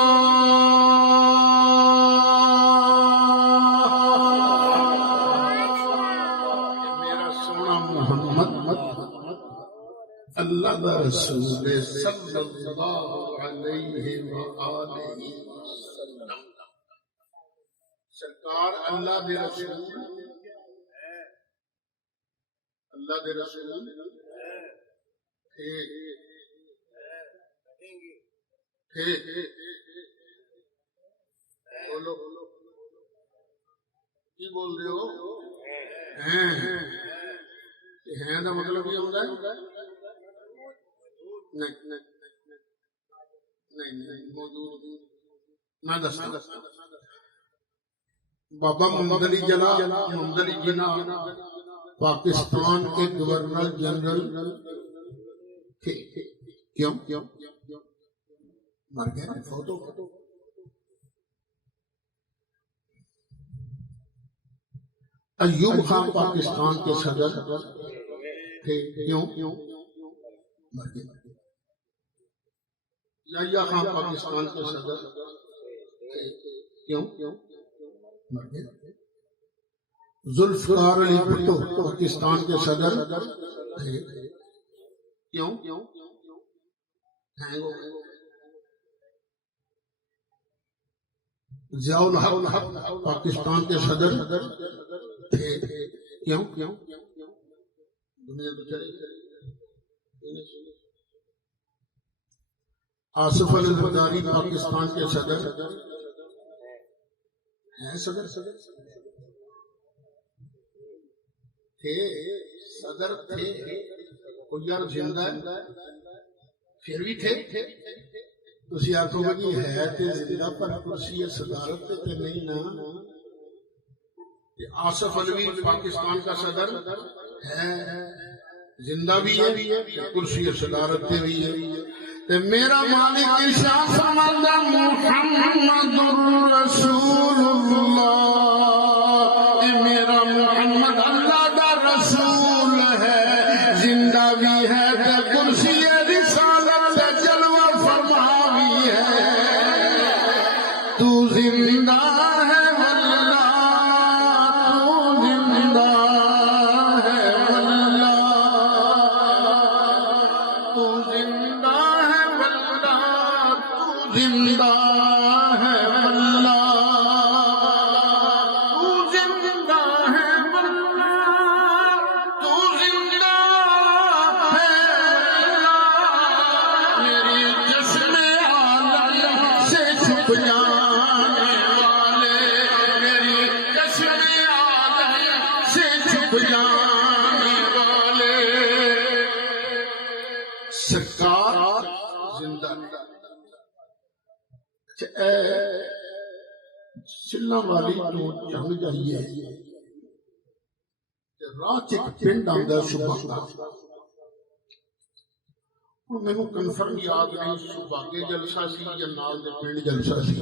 میرا سونا محمد اللہ کا رسول صلی اللہ علیہ وآلہ وسلم سرکار اللہ دے رسول اللہ دے رسول بولو کی بول رہے ہو ہیں دا مطلب یہ ہوتا ہے نہیں موجود نہ دستا بابا محمد علی جناح پاکستان کے گورنر جنرل تھے کیوں مر گئے فوت ہو گئے. ایوب خان پاکستان کے صدر تھے, کیوں مر گئے. یحییٰ خان پاکستان کے صدر تھے, کیوں مر گئے. ذوالفقار علی بھٹو پاکستان کے صدر تھے, کیوں ہینگ ہو گئے. ضیاء الحق پاکستان کے صدر تھے, کیوں دنیا تو چلے گئی. آصف علی زرداری پاکستان کے صدر ہیں, صدر تھے, صدر تھے. وہ یار زندہ ہے پھر بھی تھے. تسی آکھو گے کہ ہے تے زندہ پر کرسی صدارت تے نہیں نا. آصف علوی پاکستان کا صدر ہے, زندہ بھی ہے, کرسی صدارت تے بھی ہے. میرا مالک ارشاد فرماتا محمد رسول اللہ, میرا محمد اللہ کا رسول ہے, زندہ بھی ہے تے کرسی رسالت سے جلوہ فرما بھی ہے. تو زندہ ہے واللہ, تو زندہ ہے واللہ, تو زندہ ہے واللہ, تو زندہ ہے واللہ, تو زندہ ہے واللہ, تو زندہ ہے واللہ. میری جسم عالم سے چھپ جانے والے, میری جسم عالم سے چھپ جانے والے, سرکار زندہ. سلہ والی تو جنگ جائیے, راہ چ ایک پنڈ آندا سباگا. میں کو کنفرم یاد نہیں سباگے جلسہ سی یا نال دے پنڈ جلسہ سی.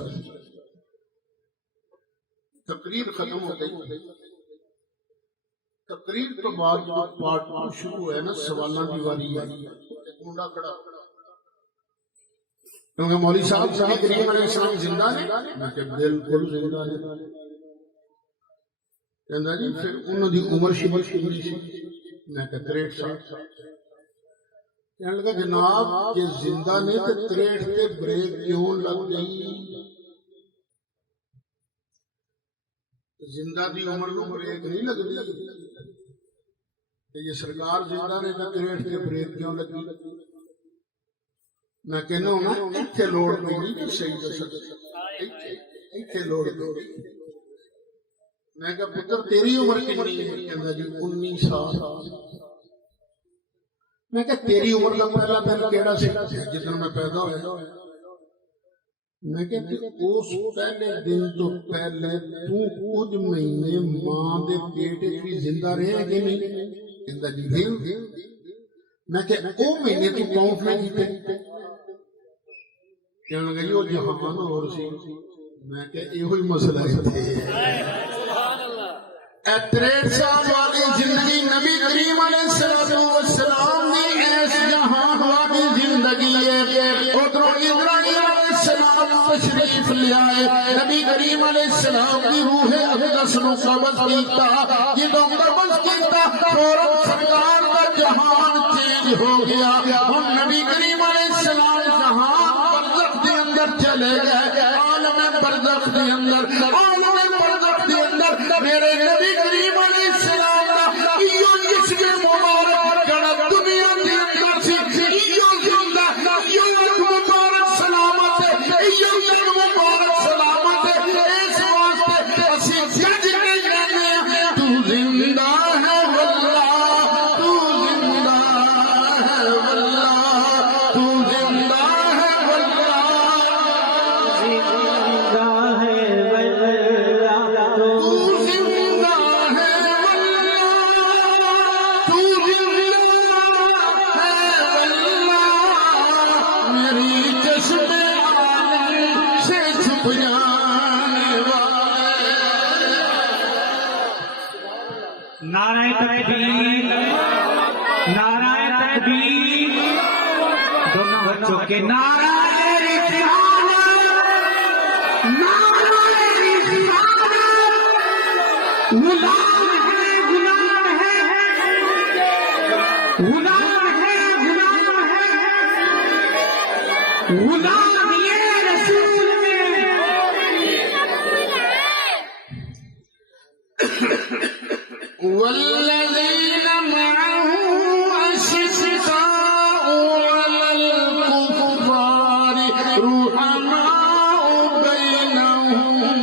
تقریر ختم ہو گئی. تقریر تو بعد جو پارٹ شروع ہے نا, سوالہ کی واری آئی. کنڈا کھڑا کیونکہ مولوی صاحب نبی کریم علیہ السلام زندہ ہے, میں کہ بالکل زندہ ہے. کہندا جی پھر انہاں دی عمر شمر کتنی سی؟ میں کہ 63 سال. کہنے لگا جناب یہ زندہ نہیں تے 63 تے بریک کیوں لگ گئی؟ زندہ دی عمر نو بریک نہیں لگدی, یہ سرکار زندہ نے تے 63 تے بریک کیوں لگی؟ میں کہنا ہوں ایتھے لوڑ نہیں کہ صحیح دسو, ایتھے لوڑ نہیں. میں کہا پتر تیری عمر کتنی ہے؟ کہندا جی 19 سال. میں کہا تیری عمر کا پہلا دن کیڑا سی جدن میں پیدا ہوا؟ میں کہتے اس پہلے دن تو پہلے تو کچھ مہینے ماں دے پیٹ بھی زندہ رہے کہ نہیں؟ کہندا جی نہیں. میں کہ او مہینے تو کون میں کیتے؟ کہنے لگا یہ جہان اور سی. میں کہ یہ مسئلہ ہے. 63 سال والی زندگی نبی کریم علیہ السلام دی ایس جہان والی زندگی ہے. ادھر ابراہیم علیہ السلام تشریف لے آئے, نبی کریم علیہ السلام کی روح اقدس نو قبض کیتا. جدوں قبض کیتا فوراً سرکار کا جہان چینج ہو گیا. ہن نبی کریم علیہ السلام جہان برزخ دے اندر چلے گئے, عالم برزخ دے اندر, عالم برزخ دے اندر میرے نبی کریم علیہ السلام دا ایو جسم مبارک کڑا دنیا دے اندر سی, ایو زندہ, ایو مبارک سلامت ہے, ایو مبارک سلامت ہے. اس واسطے اسی جج کے جانے تو زندہ ہے واللہ, تو زندہ ہے واللہ, تو زندہ ہے واللہ. کہ نعرہ رسالت، نعرہ رسالت، غلام ہے غلام ہے غلام ہے غلام ہے غلام یہ رسول میں والذین معه أشداء على الكفار رحماء بينهم.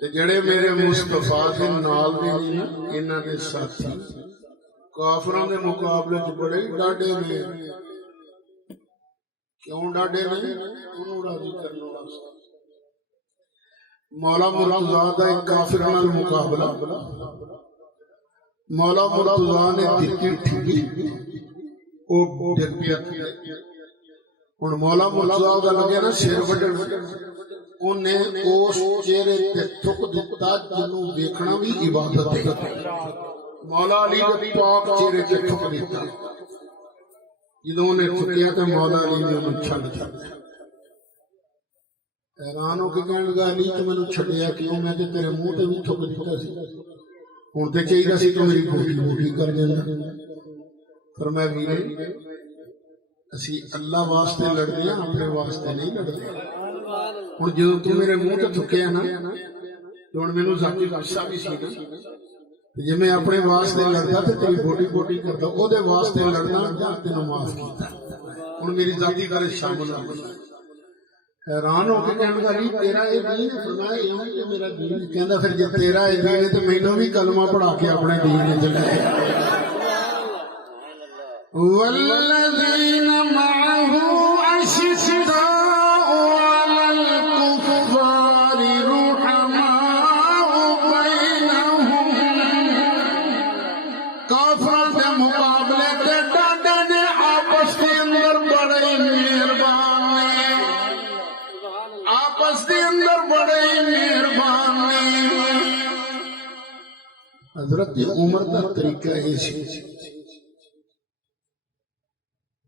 تے جڑے میرے مصطفیٰ دے نال دے نا انہاں دے ساتھی کافراں دے مقابلے چ بڑے ڈاڈے نے. کیوں ڈاڈے نے؟ انہوں راضی کرنے واسطے. مولا مرتضیٰ دا ایک کافر نال مقابلہ، مولا مرتضیٰ نے دتی ٹھیک او ڈر پیا. ہن مولا مرتضیٰ دا لگیا نا سر وڈن، انہیں اس چہرے تے تھک دتا جنوں ویکھنا بھی عبادت ہے. مولا علی دے پاک چہرے تے تھک دتا. جدوں نے تھکیا تے مولا علی نے انہوں چھڈ دتا. حیران ہو کے کہنے لگا علی تو مینوں چھڈیا کیوں؟ میں تے تیرے منہ تے بھی تھک دتا سی، ہن تے چاہیے سی تو میری گوٹی گوٹی کر دینا. فرمایا ویرے اسی اللہ واسطے لڑدے ہاں، اپنے واسطے نہیں لڑدے. ہن جدوں تو میرے منہ تے تھکیا نا تو ہن مینوں ذاتی غصہ بھی سی نا. جے میں اپنے واسطے لڑدا تے تیری گوٹی گوٹی کردا، او دے واسطے لڑنا جا تینوں معاف کیتا. ہن میری ذاتی گل شامل ہو گئی. حیران ہو کے کہنے لگا علی تیرا یہ دین ہے؟ فرمایا یہ کہ میرا دین ہے. کہندا پھر جے تیرا یہ دین ہے تے مینوں بھی کلمہ پڑھا کے اپنے دین وچ لے. والذین معه أشداء على الكفار رحماء بينهم. کافراں دے مقابلے تے ڈاڈے نے آپس دے اندر بڑے مہربان نے، آپس دے اندر بڑے مہربان نے. حضرت عمر دا طریقہ یہ سی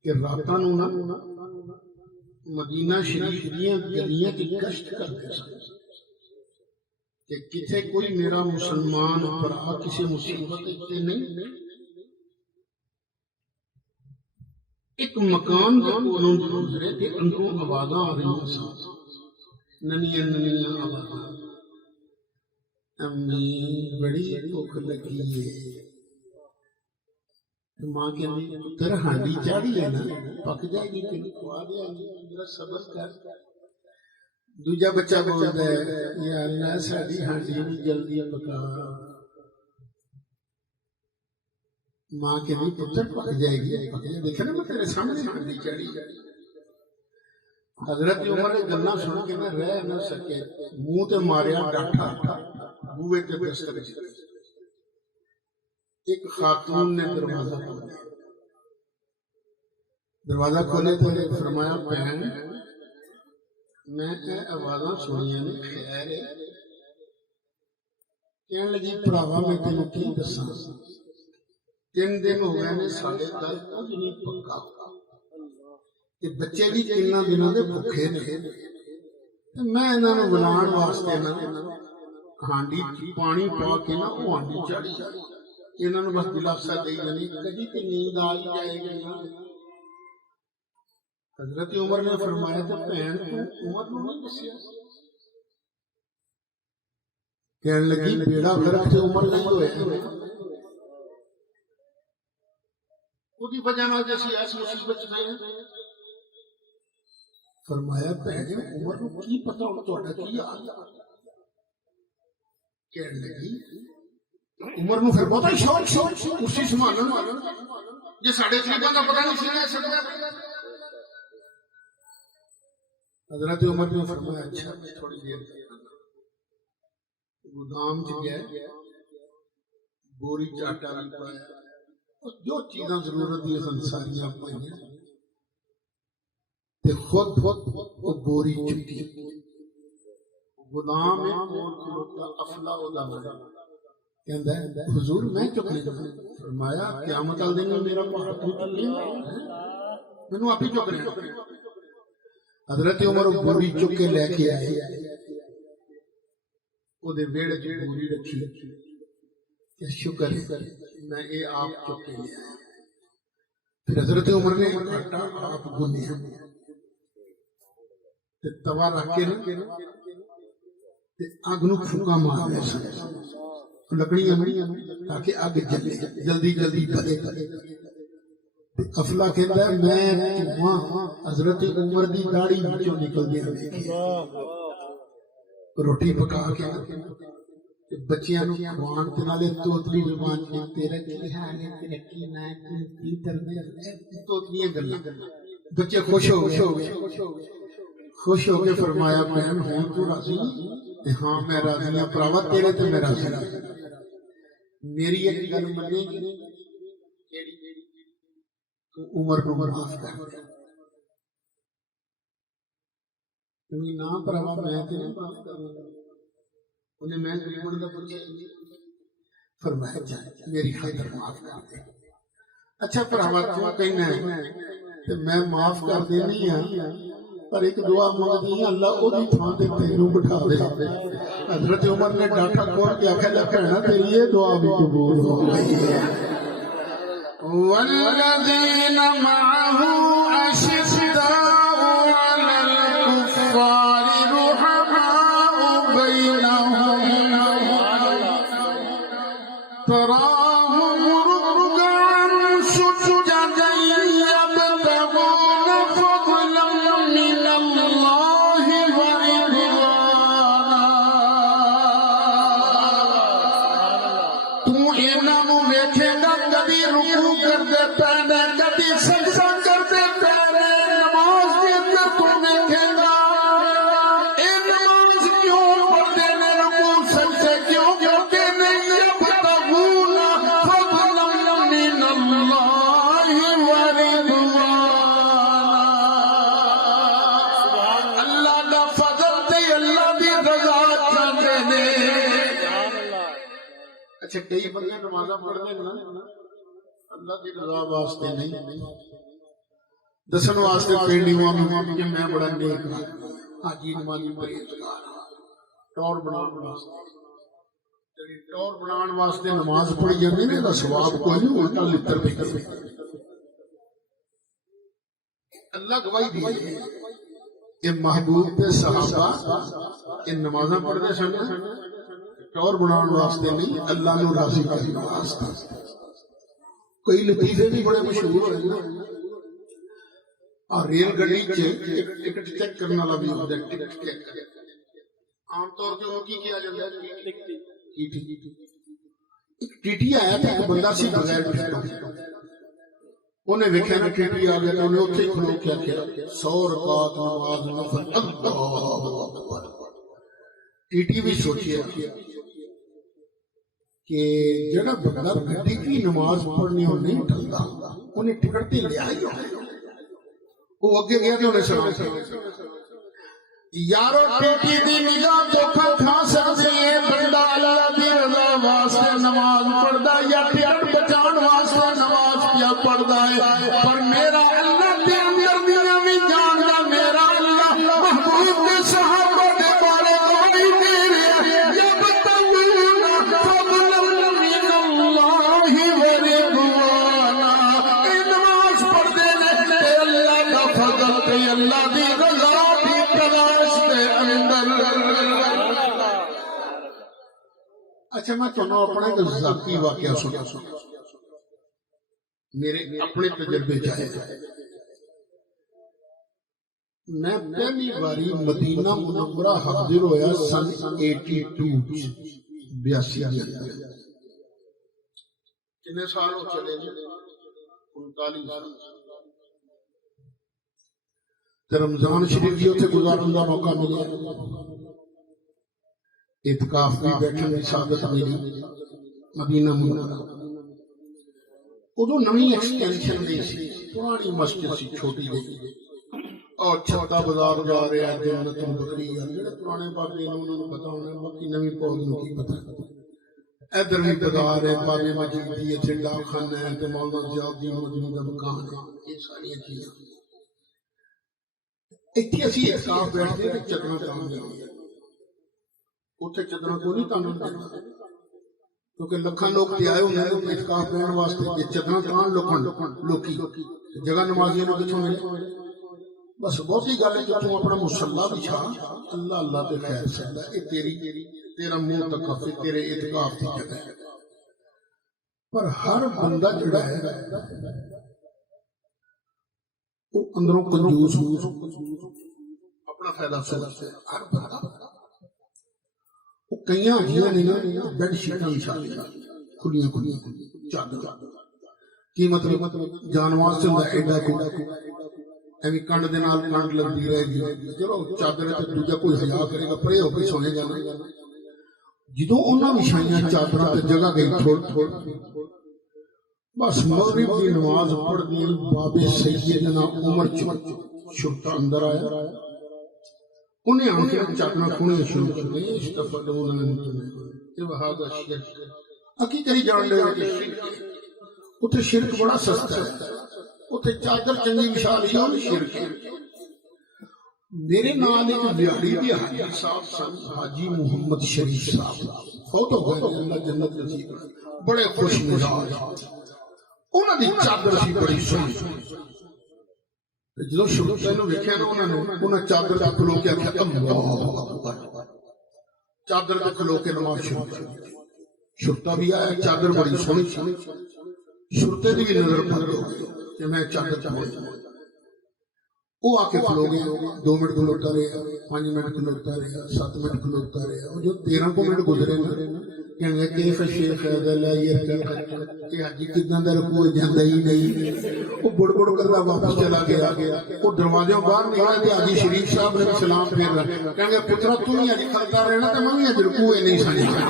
کہ راتاں نوں نا مدینہ شریف دیاں گلیاں کی گشت کرتے سن کہ کتھے کوئی میرا مسلمان بھرا کسی مصیبت تے نہیں. ایک مکان دے کولوں گزرے تے اندروں آوازاں آ رہی سن، ننیاں ننیاں آوازاں. امی بڑی بھوک لگی ہے. ماں کہندی پتر ہانڈی چاڑھی ہے نا، پک جائے گی تینوں کھوا دیا گی، ذرا صبر کر. دوجا بچہ بولدا ہے یا اللہ ساڈی ہانڈی بھی جلدی پکا. ماں کہندی پتر پک جائے گی، پک جائے. دیکھا نا میں تیرے سامنے ہانڈی چاڑھی. حضرت عمر نے گلاں سن کے نہ رہ نہ سکے، منہ تے ماریا ڈاٹھا بوئے تے بستر چ. ایک خاتون نے دروازہ کھولا. دروازہ کھولے تو فرمایا بہن میں اے آوازاں سنیاں نے، خیر ہے؟ کہنے لگی بھراوا میں تینوں کی دساں، 3 دن ہو گئے نے ساڈے گھر کچھ نہیں پکا. کہ بچے بھی 3 دنوں دے بھوکے نے. میں انہاں نوں بلان واسطے نا ہانڈی پانی پا کے نا وہ ہانڈی چاڑھی انہاں نوں بس دلاسا دئی جانی کدی تے نیند آ جائے گی نا. حضرت عمر نے فرمایا تے بہن تو عمر نوں نہیں دسیا؟ کہنے لگی بیڑا غرق تے عمر نہیں ہویا، اودی وجہ نال جسی اس مصیبت میں. فرمایا بہن عمر نوں کی پتہ ہن تہاڈا کی حال ہے؟ کہنے لگی عمر نوں پھر بہت شوق کرسی سنبھالن والا جے ساڈے غریباں دا پتہ نہیں سی لے سکدا. حضرت عمر نے فرمایا اچھا تھوڑی دیر گودام چ گئے، بوری چاٹا بھی پایا، جو چیزاں ضرورت دی سن ساریاں پائیاں تے خود وہ بوری چکی. غلام کھلوتا افلا ادا کہندا ہے حضور میں چک لینا. فرمایا قیامت والے دن میرا پہاڑ تو چک لینا مینوں آپ ہی چک لینا. حضرت عمر بوری چک کے لے کے آئے, وہ دے ویڑے چ بوری رکھی کہ شکر ہے میں یہ آپ چک کے لے آیا. پھر حضرت عمر نے آٹا آپ گنیا توا رکھ کے اگ نو پھوکا مار دیا لکڑیاں تاکہ اگ جلے جلدی جلدی بلے. افلا کہتا ہے میں حضرت عمر دی داڑھی وچوں نکل دیا روٹی پکا کے بچیاں نو کھوان تے نالے توتلی زبان میں تیرا کی حال ہے تیرا کی نہ کی تربیت توتلیاں گلاں. بچے خوش ہو گئے خوش ہو کے فرمایا بہن ہوں تو راضی؟ ہاں میں راضی ہوں پراوا تیرے تے میں راضی ہوں. میری ایک گل منے گی تو عمر کو معاف کر دے. تمہیں نہ پراوا میں تے نہیں معاف کروں گا. انہیں میں غریبوں کا پوچھا فرمایا جائے میری خاطر معاف کر دے. اچھا پراوا تو کہنا ہے کہ میں معاف کر دینی ہاں پر ایک دعا مانگدی ہے اللہ او دی تھاں تے تینوں بٹھا دے. حضرت عمر نے ڈاٹا کھول کے آکھیا لے بہنا تیری یہ دعا بھی قبول ہو گئی ہے. والذین معه اشداء علی الکفار رحماء بینہم تراہم رکعا سجدا یبتغون فضلا من اللہ ورضوانا. تو انہاں نوں ویکھے گا کبھی رکوع کرتے پہنے کبھی سجدہ کرتے پہنے نماز کے اندر تو ویکھے گا اے نماز کیوں پڑھتے نے رکوع سجدے کیوں کرتے نہیں یبتغون فضلا من اللہ ورضوانا. اللہ دا فضل تے اللہ دی رضا چاہتے نے. اچھا کئی بندے نمازاں پڑھتے ہیں نا اللہ کی رضا واسطے نہیں دسن واسطے پینڈیواں کہ میں بڑا نیک حاجی نمازی پرہیزگار ٹور بنان واسطے ٹور بنان واسطے نماز پڑھی جاندی نے دا ثواب کوئی نہیں الٹا لتر پہ اللہ گواہی دی کہ محبوب تے صحابہ ان نمازاں پڑھتے سن ٹور بنان واسطے نہیں اللہ نو راضی کرنے واسطے. کئی لطیفے بھی بڑے مشہور ہوئے نا اور ریل گاڑی ٹکٹ چیک کرنے والا بھی ہوتا ہے. ٹکٹ چیک عام طور پہ وہ کی کیا جاتا ہے ٹی ٹی آیا تھا ایک بندہ سی بغیر ٹکٹوں انہیں ویکھیا نا ٹی ٹی آ گیا تو انہیں اتنے کھلو کیا 100 رکعت نماز نفل اللہ اکبر. ٹی ٹی بھی سوچیا کہ جڑا بندہ گھٹی کی نماز پڑھنی اور نہیں ٹلتا انہیں ٹکٹ تے لیا ہی وہ اگے گیا تو انہیں سلام کیا یارو ٹیٹی دی نگاہ دھوکا کھا سکتے ہیں. بندہ اللہ دی رضا واسطے نماز پڑھدا یا ٹکٹ بچان واسطے نماز پیا پڑھدا ہے پر میرا اللہ دے اندر دیاں وی جاندا. میرا اللہ محبوب دے صحابہ دے بارے گواہی دے یبتغون فضلا من اللہ ورضوانا. اے نماز پڑھدے نے تے اللہ دا فضل تے اللہ دی رضا دی تلاش دے اندر. اچھا میں تمہیں اپنا ایک ذاتی واقعہ سنا میرے اپنے تجربے چاہے. میں پہلی باری مدینہ منورہ حاضر ہویا سن 82 کتنے سال ہو چلے 39 سال. رمضان شریف بھی اتنے گزارن کا موقع ملیا اعتکاف بھی بیٹھنے کی سعادت ملی مدینہ منورہ. ادو نئی ایکسٹینشن نہیں سی پرانی مسجد سی چھوٹی جی اور چھتا بازار جا رہے ہیں جنت البقری جڑے پرانے بابے نے انہوں نے پتا ہونا باقی نویں پود نو کی پتا ادھر بھی بازار ہے، بابے مجید دی اتھے ڈاکخانہ ہے تے مولانا ضیاء الدین مدنی دا مکان ہے، یہ ساری چیزاں اتھے اسی اعتکاف بیٹھتے ہیں کہ چدرا کام نہیں ہوئی، اتھے چدرا کو نہیں تانن دینا کیونکہ لکھاں لوگ تے آئے ہوئے ہیں اعتکاف بیٹھنے واسطے، یہ چدرا کان لوکی جگہ نمازیوں نے کتوں ملے، بس بہت ہی گل ہے کہ تو اپنا مصلی بچھا، اللہ اللہ تے خیر سکتا ہے، تیرا منہ تکف تیرے اعتکاف کی جگہ ہے، پر ہر بندہ جڑا ہے وہ اندروں کنجوس اپنا فائدہ سوچتا ہے، ہر بندہ وہ کئی حاجیاں نے بیڈ شیٹاں بچھا دیا کھلیاں چادر، کی مطلب جانواز سے ایڈا کو ایویں کنڈ دے نال کنڈ لگتی رہے گی، چلو چادر تے دوجا کوئی حیا کرے گا پرے ہو کے سونے جانا، جدوں انہاں وچھائیاں چادراں تے جگہ گئی تھوڑ بس مغرب دی نماز پڑھ دی بابے سیدنا عمر شرطہ اندر آیا، انہیں آن کے چادراں کھونے شروع کر دی، استفدون من وہذا شرک، اکی کری جان لے اتنے شرک بڑا سستا ہے، اتنے چادر چنگی مثال ہی اور شرک ہے۔ میرے نام ایک بیاڑی دی حاجی صاحب سن، حاجی محمد شریف صاحب فوت ہو گئے، اللہ جنت نصیب کرے، بڑے خوش مزاج، انہاں دی چادر سی بڑی سونی، جدوں شروع تینوں ویکھیا نا انہاں چادر تے کھلو کے آکھیا اللہ اکبر، چادر تے کھلو کے نماز شروع کر دی، شرطہ بھی آیا، چادر بڑی سونی سی، شرطے دی بھی نظر پڑ گئی کہ میں چادر چاہوں، وہ آ کے کھلو گیا، 2 منٹ کھلوتا رہا، 5 منٹ کھلوتا رہا، 7 منٹ کھلوتا رہا، اور جو 13 منٹ گزرے نا کہنے لگے کیف شیخ لا یرکع کہ حاجی کتنا دیر کوئی جاندا ہی نہیں، وہ بڑ کرتا واپس چلا گیا، وہ دروازوں باہر نکلا تے حاجی شریف صاحب نے سلام پھیر رہا، کہنے پترا تو ہی اج کھلتا رہنا تے میں بھی اج رکوع نہیں سمجھا،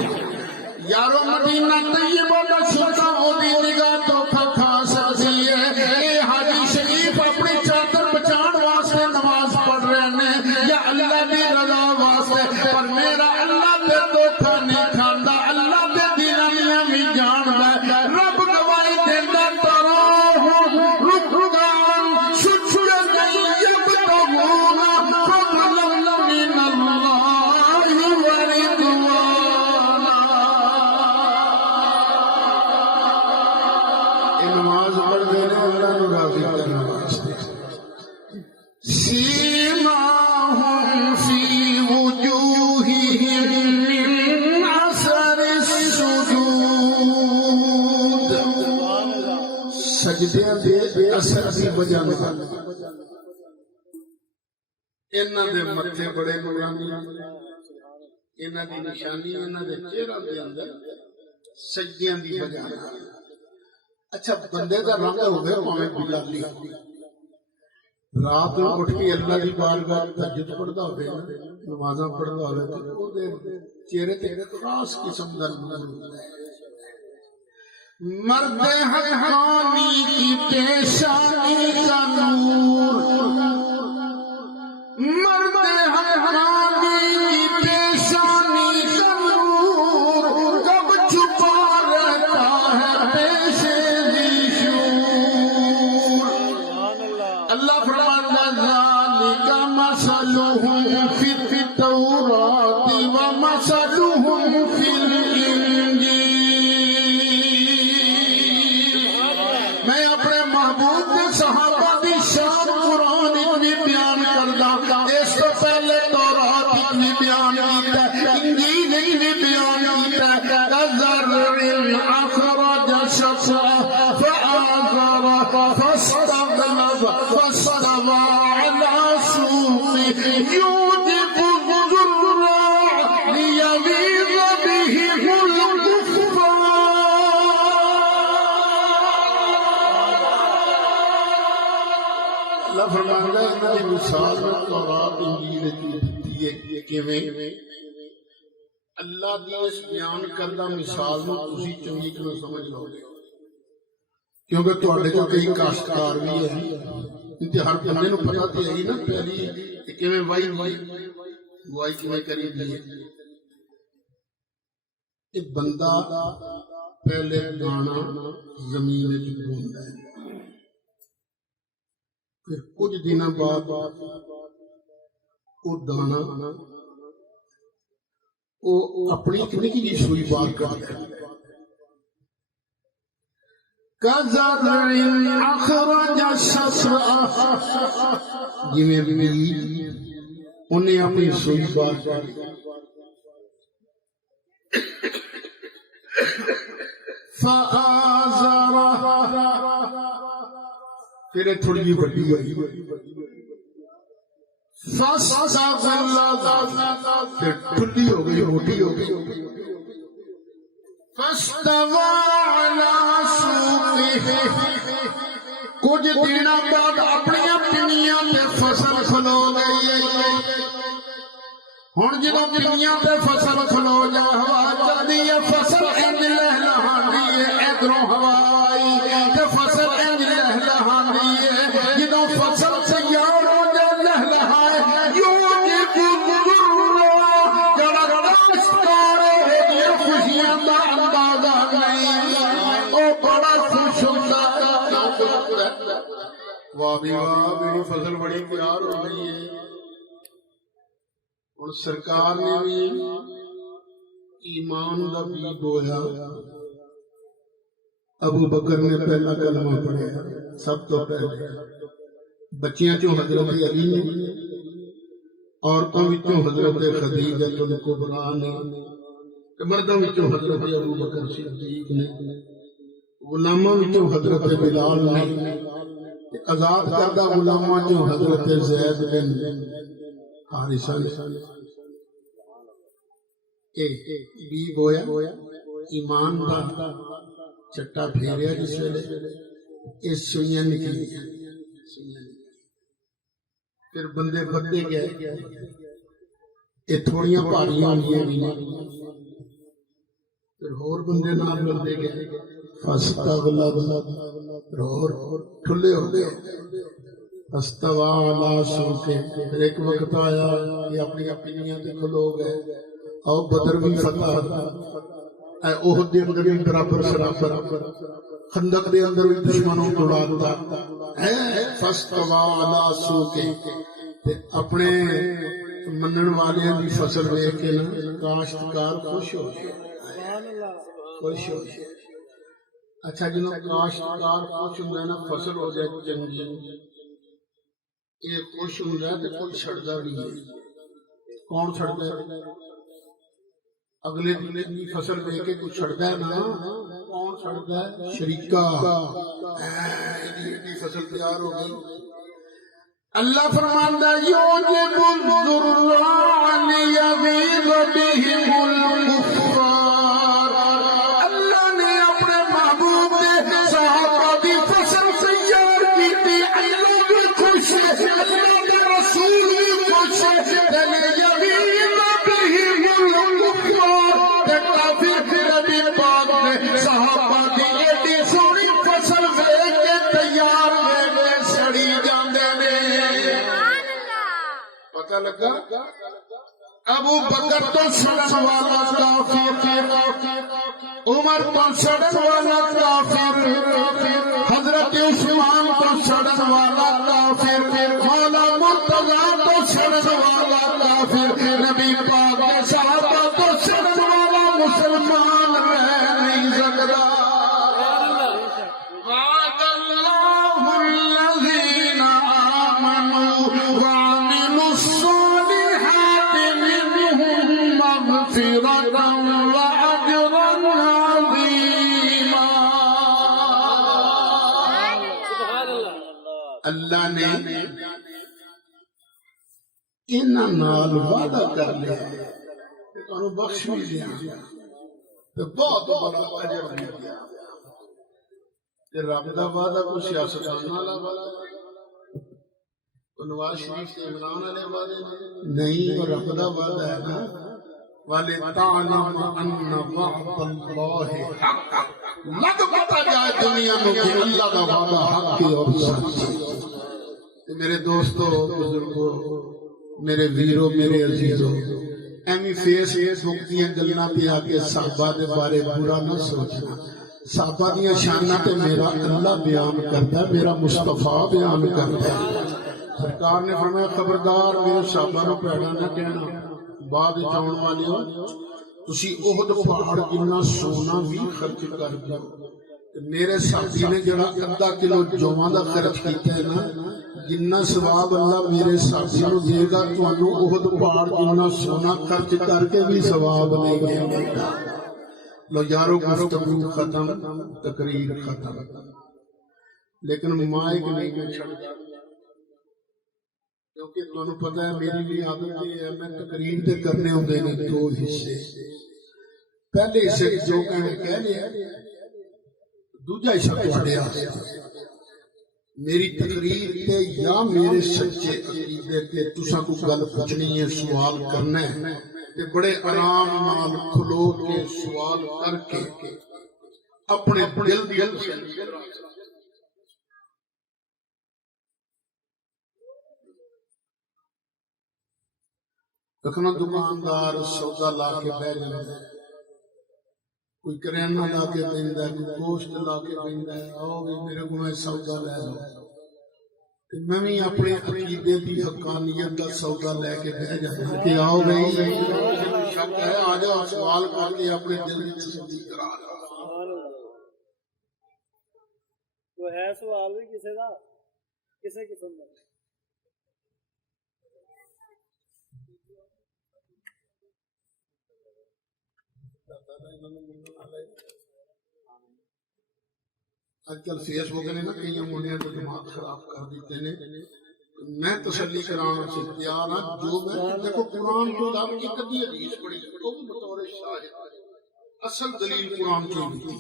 یارو مدینہ طیبہ دا شرطہ او دی نگاہ تو کھا سکتی ہے، اے حاجی شریف اپنی چادر بچان واسطے نماز پڑھ رہے ہیں یا اللہ دی رضا واسطے، پر میرا اللہ تے دھوکا نہیں کھاندا، اللہ دے دیوالیاں بھی جاندا ہے، رب گواہی دیندا رک گان سچڑ گئی یبتغون فضلا من اللہ ورضوانا، نماز پڑھ دے اللہ نو راضی کرنے واسطے، سیماہم فی وجوہہم من اثر السجود، سجدے دے اثر دی وجہ نال انہاں دے متھے بڑے نورانی، انہاں دی نشانی انہاں دے چہرے دے اندر سجدیاں دی وجہ نال۔ اچھا بندے دا رنگ ہوگا پاویں بلالی، رات نو اٹھ کے اللہ دی بارگاہ تہجد پڑھدا ہوے، نمازاں پڑھدا ہوے تے او دے چہرے تے خاص قسم دا نور ہوندا ہے، مرد حقانی کی پیشانی کا نور، مرد حقانی کی پیشانی کا نور کب چھپا رہتا ہے پیشے دی شور، اللہ فرماتا ذالک مثلہم فی التوراۃ ومثلہم فی الانجیل، میں اپنے محبوب کے صحابہ دی شان قرآن بھی بیان کردا، اس تو پہلے تورات بھی بیان کیتا، انجیل بھی بیان کیتا، کزرع اخرج شطأہ فآزرہ فاستغلظ فاستوى على سوقه يوجب الزراع ليغيظ بهم الكفار، اللہ فرماندا ہے انہاں دی مثال تورات انجیل وچ دتی ہے کیویں اللہ دی اس بیان کردہ مثال نو تسی چنگی طرح سمجھ لو گے، کیونکہ تواڈے کول کئی کاشتکار بھی ہے، تے ہر بندے نو پتہ تے ہے نا پہلی کیویں وائی کیویں کری دی ہے، کہ بندہ پہلے دانا زمین بوندا ہے، پھر کچھ دنوں بعد وہ دانا وہ اپنی ایک نکی جی سوئی بار کرتا ہے، كزرع أخرج شطأه، جویں بیج انہیں اپنی سوئی بار کری، فآزرہ، پھر تھوڑی جی بڑی ہوئی، فاستغلظ، پھر ٹھلی ہو گئی، موٹی ہو گئی، فاستوى على سوقه، کچھ دن بعد اپنی پنیاں تے فصل کھلو گئی، ہن جدوں پنیاں تے فصل کھلو جائے ہوا چلدی ہے، فصل انج لہلہاندی ہے، ادھروں ہوا آئی تے فصل انج لہلہاندی ہے، جدوں فصل تیار ہو جائے لہلہائے، یوں جی جڑا کاشتکار ہے خوشیاں دا اندازہ نہیں، او بڑا خوش ہوندا ہے، واہ بھی واہ میری فصل بڑی تیار ہو گئی ہے۔ اور سرکار نے بھی ایمان دا بھی بویا، ابو بکر نے پہلا کلمہ پڑھیا سب تو پہلے، بچیاں چوں حضرت علی نے، عورتوں وچوں حضرت خدیجہ الکبریٰ نے، مردوں وچوں حضرت ابو بکر صدیق نے، غلاماں وچوں حضرت بلال نے، آزاد کردہ غلاماں چوں حضرت زید بن حارثہ نے، بی بویا ایمان دا چٹا پھیریا جس ویلے اس سوئیاں نکلی، پھر بندے بدے گئے، یہ تھوڑیاں پاریاں ہوئیاں، پھر اور بندے نام ملتے گئے، فاستغلظ، اور ٹھلے ہو گئے، فاستوى علی سوقه، پھر ایک وقت آیا کہ اپنی پنیاں تے کھلو گئے، او بدر بھی فتح، اے احد دے اندر بھی برابر سرابر، خندق دے اندر بھی دشمنوں کو اڑاتا، فاستوى علی سوقه، تے اپنے منن والیاں دی فصل ویکھ کے نا کاشتکار خوش ہو گئے، خوش ہو گئے۔ اچھا جنہوں کاشتکار خوش ہوندا ہے نا فصل ہو جائے چنگی، یہ خوش ہوندا ہے تے کوئی چھڑدا بھی ہے، کون چھڑدا ہے؟ اگلے دن کی فصل لے کے کوئی چھڑدا ہے نا، کون چھڑدا ہے؟ شریکہ، یہ فصل تیار ہو گئی۔ اللہ فرماندا یوجب الذرّاء لیغیظ بہم الکفار، اللہ نے اپنے محبوب دے صحابہ دی فصل تیار کی تھی، اللہ بھی خوش ہے، اللہ کے رسول بھی خوش ہے، لیغیظ بہم الکفار، کافر نبی پاک نے صحابہ دی ایڈی سونی فصل ویکھ کے تیار ویلے سڑی جاندے نے۔ پتہ لگا ابو بکر تو سڑن والا کافر، عمر تو سڑن والا کافر، حضرت عثمان تو سڑن والا کافر، مولا مرتضیٰ تو سڑن والا کافر، نبی پاک کے صحابہ تو سڑن والا مسلمان رہ نہیں سکتا۔ وعد اللہ الذین آمنوا وعملوا الصالحات منهم مغفرة وأجرا عظیما۔ اللہ نے انہاں نال وعدہ کر لیا کہ تانوں بخش بھی دیا تے بہت بڑا اجر بھی دیا۔ تے رب دا وعدہ کوئی سیاستدان والا وعدہ نواز شریف سے عمران والے وعدے نہیں، وہ رب دا وعدہ ہے نا، وَلِتَعْلَمَ أَنَّ وَعْدَ اللَّهِ حَقٌّ، لگ پتا جائے دنیا میں کہ اللہ دا وعدہ حق ہے اور سچ ہے۔ میرے دوستو، بزرگو، میرے ویرو، میرے عزیزو، ایویں فیس بک دیا گلاں تے آ کے صحابہ دے بارے برا نہ سوچنا. صحابہ دیا شاناں تے میرا اللہ بیان کرتا ہے, میرا مصطفیٰ بیان کرتا ہے. سرکار نے فرمایا خبردار میرے صحابہ نو پیڑا نہ کہنا. بعد جاؤن والیو تسی احد پہاڑ جنہ سونا بھی خرچ کر دو. میرے ساتھی نے جڑا ادھا کلو جواں دا خرچ کیتا ہے نا, جنہ ثواب اللہ میرے ساتھی نو دے گا تانوں احد پہاڑ جنہ سونا خرچ کر کے بھی ثواب نہیں دے گا. لو یارو گفتگو ختم, تقریر ختم. لیکن مائک نہیں چھڑتا کیونکہ تانوں پتہ ہے میری بھی عادت ہے, میں تقریر تے کرنے ہوندے نے دو حصے. پہلے حصے جو کہہ لیا, دوجا حصہ تہاڈے واسطے. میری تقریر تے یا میرے سچے عقیدے تے تساں کو گل پوچھنی ہے, سوال کرنا ہے تے بڑے آرام نال کھلو کے سوال کر کے اپنے دل سے رکھنا. دکاندار سودا لا کے بہ جاندا ہے, کوئی کریانہ لا کے پیندا ہے, کوئی گوشت لا کے پیندا ہے, آؤ بھی میرے کو میں سودا لے لو. میں بھی اپنے عقیدے کی حقانیت کا سودا لے کے بہ جانا کہ آؤ بھائی شک ہے, آ جاؤ سوال کر کے اپنے دل کی تسلی کرا لو. وہ ہے سوال بھی کسے دا, کسے قسم دا. اج کل فیس بک نے نا کئی منڈیاں کے دماغ خراب کر دیتے نے. میں تسلی کرانا سے تیار ہاں. جو میں دیکھو قرآن تو آپ کی کدی حدیث پڑھی تو بھی بطور شاہد, اصل دلیل قرآن کی ہوتی.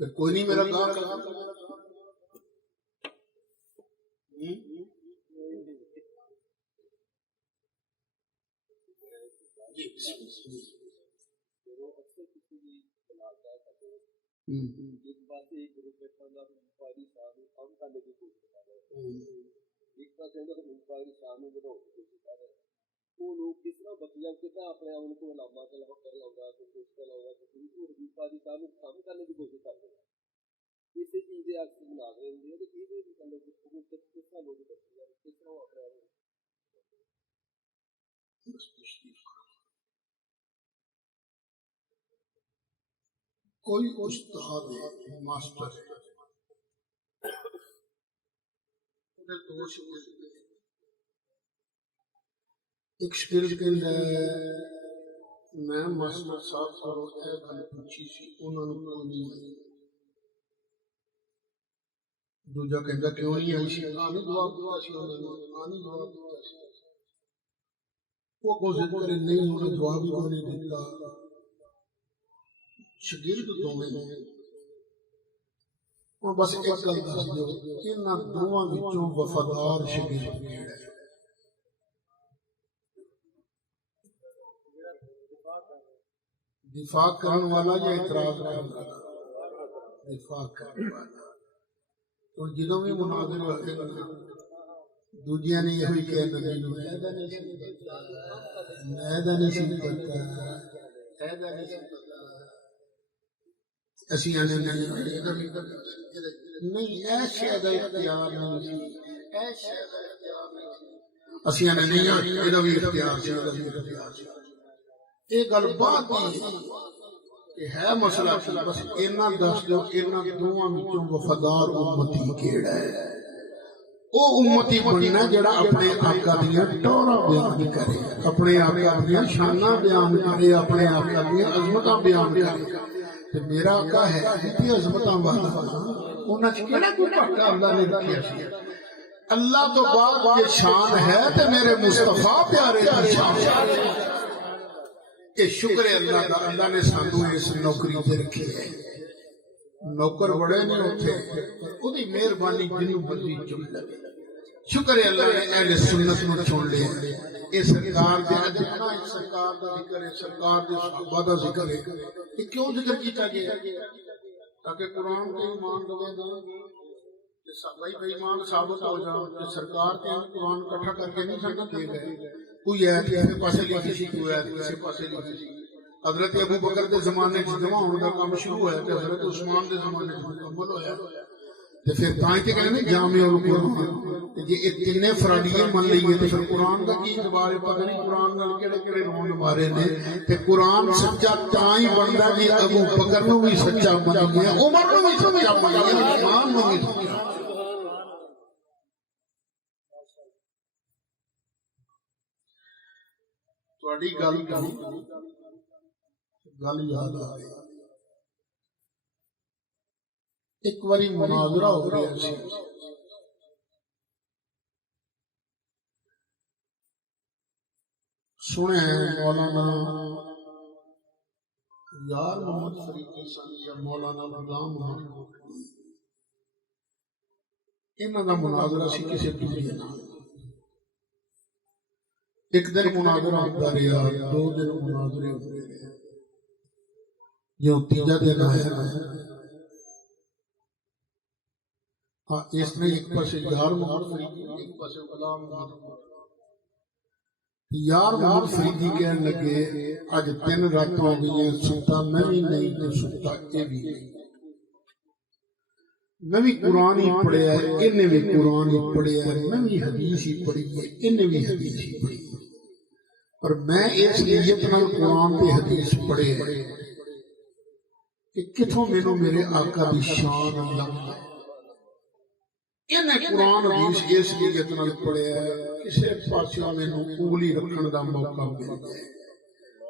کوئی نہیں میرا کام کوئی استاد ہے, ماسٹر ہے, ایک شکل کہندا ہے میں ماسٹر صاحب کو اے گل پوچھی سی, انہاں نوں کوئی نہیں آئی. دوجا کہندا کیوں نہیں آئی سی, آ نہیں جواب دتا سی, انہاں نے آ نہیں جواب دتا سی. وہ کوشش کرے نہیں, انہوں جواب ہی کوئی نہیں دیتا. شگرد دوویں نے اور بس ایک گل دس دیو, انہاں دوواں وچوں وفادار شگرد کیڑا ہے؟ دفاع کرنے والا یا اعتراض کرنے والا؟ دفاع کرنے والا. تو جدوں بھی مناظرے ہوتے ہیں دوجیاں نے یہی کہا نبی نو ایدا نہیں سی پتا, ایدا نہیں سی پتا, ایدا نہیں سی پتا. اسی آنے نہیں اے شاید اختیار نہیں سی, اے شاید اختیار نہیں سی. اسی آنے نہیں ایدا بھی اختیار سی, ایدا بھی اختیار سی. یہ گل بات نہیں ہے, مسئلہ سی. بس اینا دس دو اینا دوواں وچوں وفادار امتی کیڑا ہے؟ او امتی بننا جڑا اپنے آقا دیاں ٹوراں بیان کرے, اپنے آقا دیاں شاناں بیان کرے, اپنے آقا دیاں عظمتاں بیان کرے. تے میرا آقا ہے اتنی عظمتاں والا, انہاں چ کیڑا کوئی گھاٹا اللہ نے رکھیا سی؟ اللہ تو بعد یہ شان ہے تے میرے مصطفیٰ پیارے دی شان ہے. کہ شکر ہے اللہ کا, اللہ نے سانو اس نوکری تے رکھی ہے. نوکر بڑے نے اتنے وہی مہربانی جنوں مرضی چن لے شکر ہے اللہ نے اہل سنت نو چن لیا یہ سرکار دے جتنا سرکار دا ذکر ہے سرکار دے صحابہ دا ذکر ہے یہ کیوں ذکر کیتا گیا تاکہ قرآن تے ایمان رہے گا کہ صحابہ بے ایمان ثابت ہو جاؤ کہ سرکار تے قرآن اکٹھا کر کے نہیں سن دے گئے کوئی ایت کسی پاسے لکھی سی کوئی ایت کسی پاسے لکھی سی حضرت ابو بکر دے زمانے چ جمع ہونے کا کام شروع ہوا تے حضرت عثمان دے زمانے چ مکمل ہویا تے پھر تاں تے کہندے جامع القرآن تے جے اے تینے فراڈیاں من لئیے تے پھر قرآن دا کی اعتبار ہے پتہ نہیں قرآن نال کیڑے کیڑے رون مارے نے تے قرآن سچا تاں ہی بندا جے ابو بکر نو بھی سچا منیے عمر نو بھی سچا منیے عثمان نو بھی سچا تواڈی گل یاد آ گئی ایک باری مناظرہ ہو رہا سی سنے مولانا یار محمد فریدی سن یا مولانا غلام محمد انہاں دا مناظرہ سی کسی دوسرے نال ایک دن مناظرہ ہوتا رہا دو دن مناظرے ہوتے رہے جو تیجا دن آیا اس نے ایک پاس یار محمد فریدی ایک پاس غلام محمد یار محمد فریدی کہنے لگے آج 3 رات ہو گئی ہیں ستا میں بھی نہیں تو ستا اے بھی نہیں میں بھی قرآن ہی پڑھیا ہے انہیں بھی قرآن ہی پڑھیا ہے میں بھی حدیث ہی پڑھی ہے انہیں بھی حدیث ہی پڑھی ہے اور میں اس نیت نال قرآن تے حدیث پڑھے کہ کتھوں مینوں میرے آقا دی شان لگ جائے انہیں قرآن حدیث اس نیت نال پڑھیا ہے کسے پاسوں مینوں انگلی رکھن دا موقع مل جائے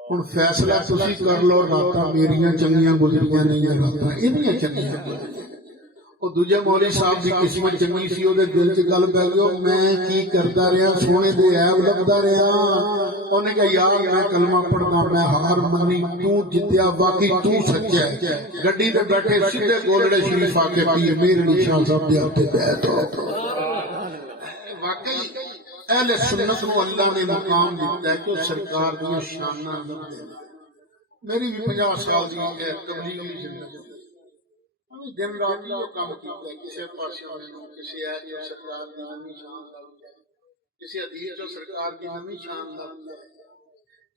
ہن فیصلہ تسی کر لو راتاں میریاں چنگیاں گزریاں نہیں راتاں انہیاں چنگیاں گزریاں وہ دوجے مولوی صاحب دی قسمت چنگی سی او دے دل چ گل پہ گئی میں کی کردا رہیا سونے دے عیب لبدا رہیا انہیں کہا یار میں کلمہ پڑھدا میں ہار منی تو جتیا باقی تو سچا ہے گڈی تے بیٹھے سیدھے گولڑے شریف آ کے پیے میرے علی شاہ صاحب دے ہاتھ بیعت ہو واقعی اہل سنت نو اللہ نے مقام دیتا ہے کہ سرکار دی شاناں لبدے میری بھی 50 سال دی تبلیغی زندگی دن رات یہ کام کیتا ہے کسی پاسوں میں کسی ہے جو سرکار کی نمی شان لگ جائے کسی حدیث جو سرکار کی نمی شان لگ جائے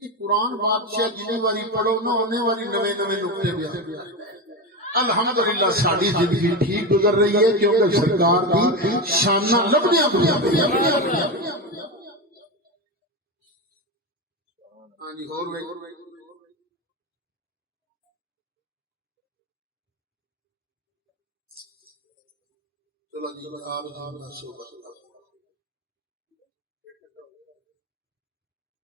کہ قرآن بادشاہ جنہیں واری پڑھو نہ ہونے والی نوے نوے نقطے بھی الحمدللہ ساری زندگی ٹھیک گزر رہی ہے کیونکہ سرکار کی شانہ لبنیاں گزر ہاں جی اور چلو جی آپ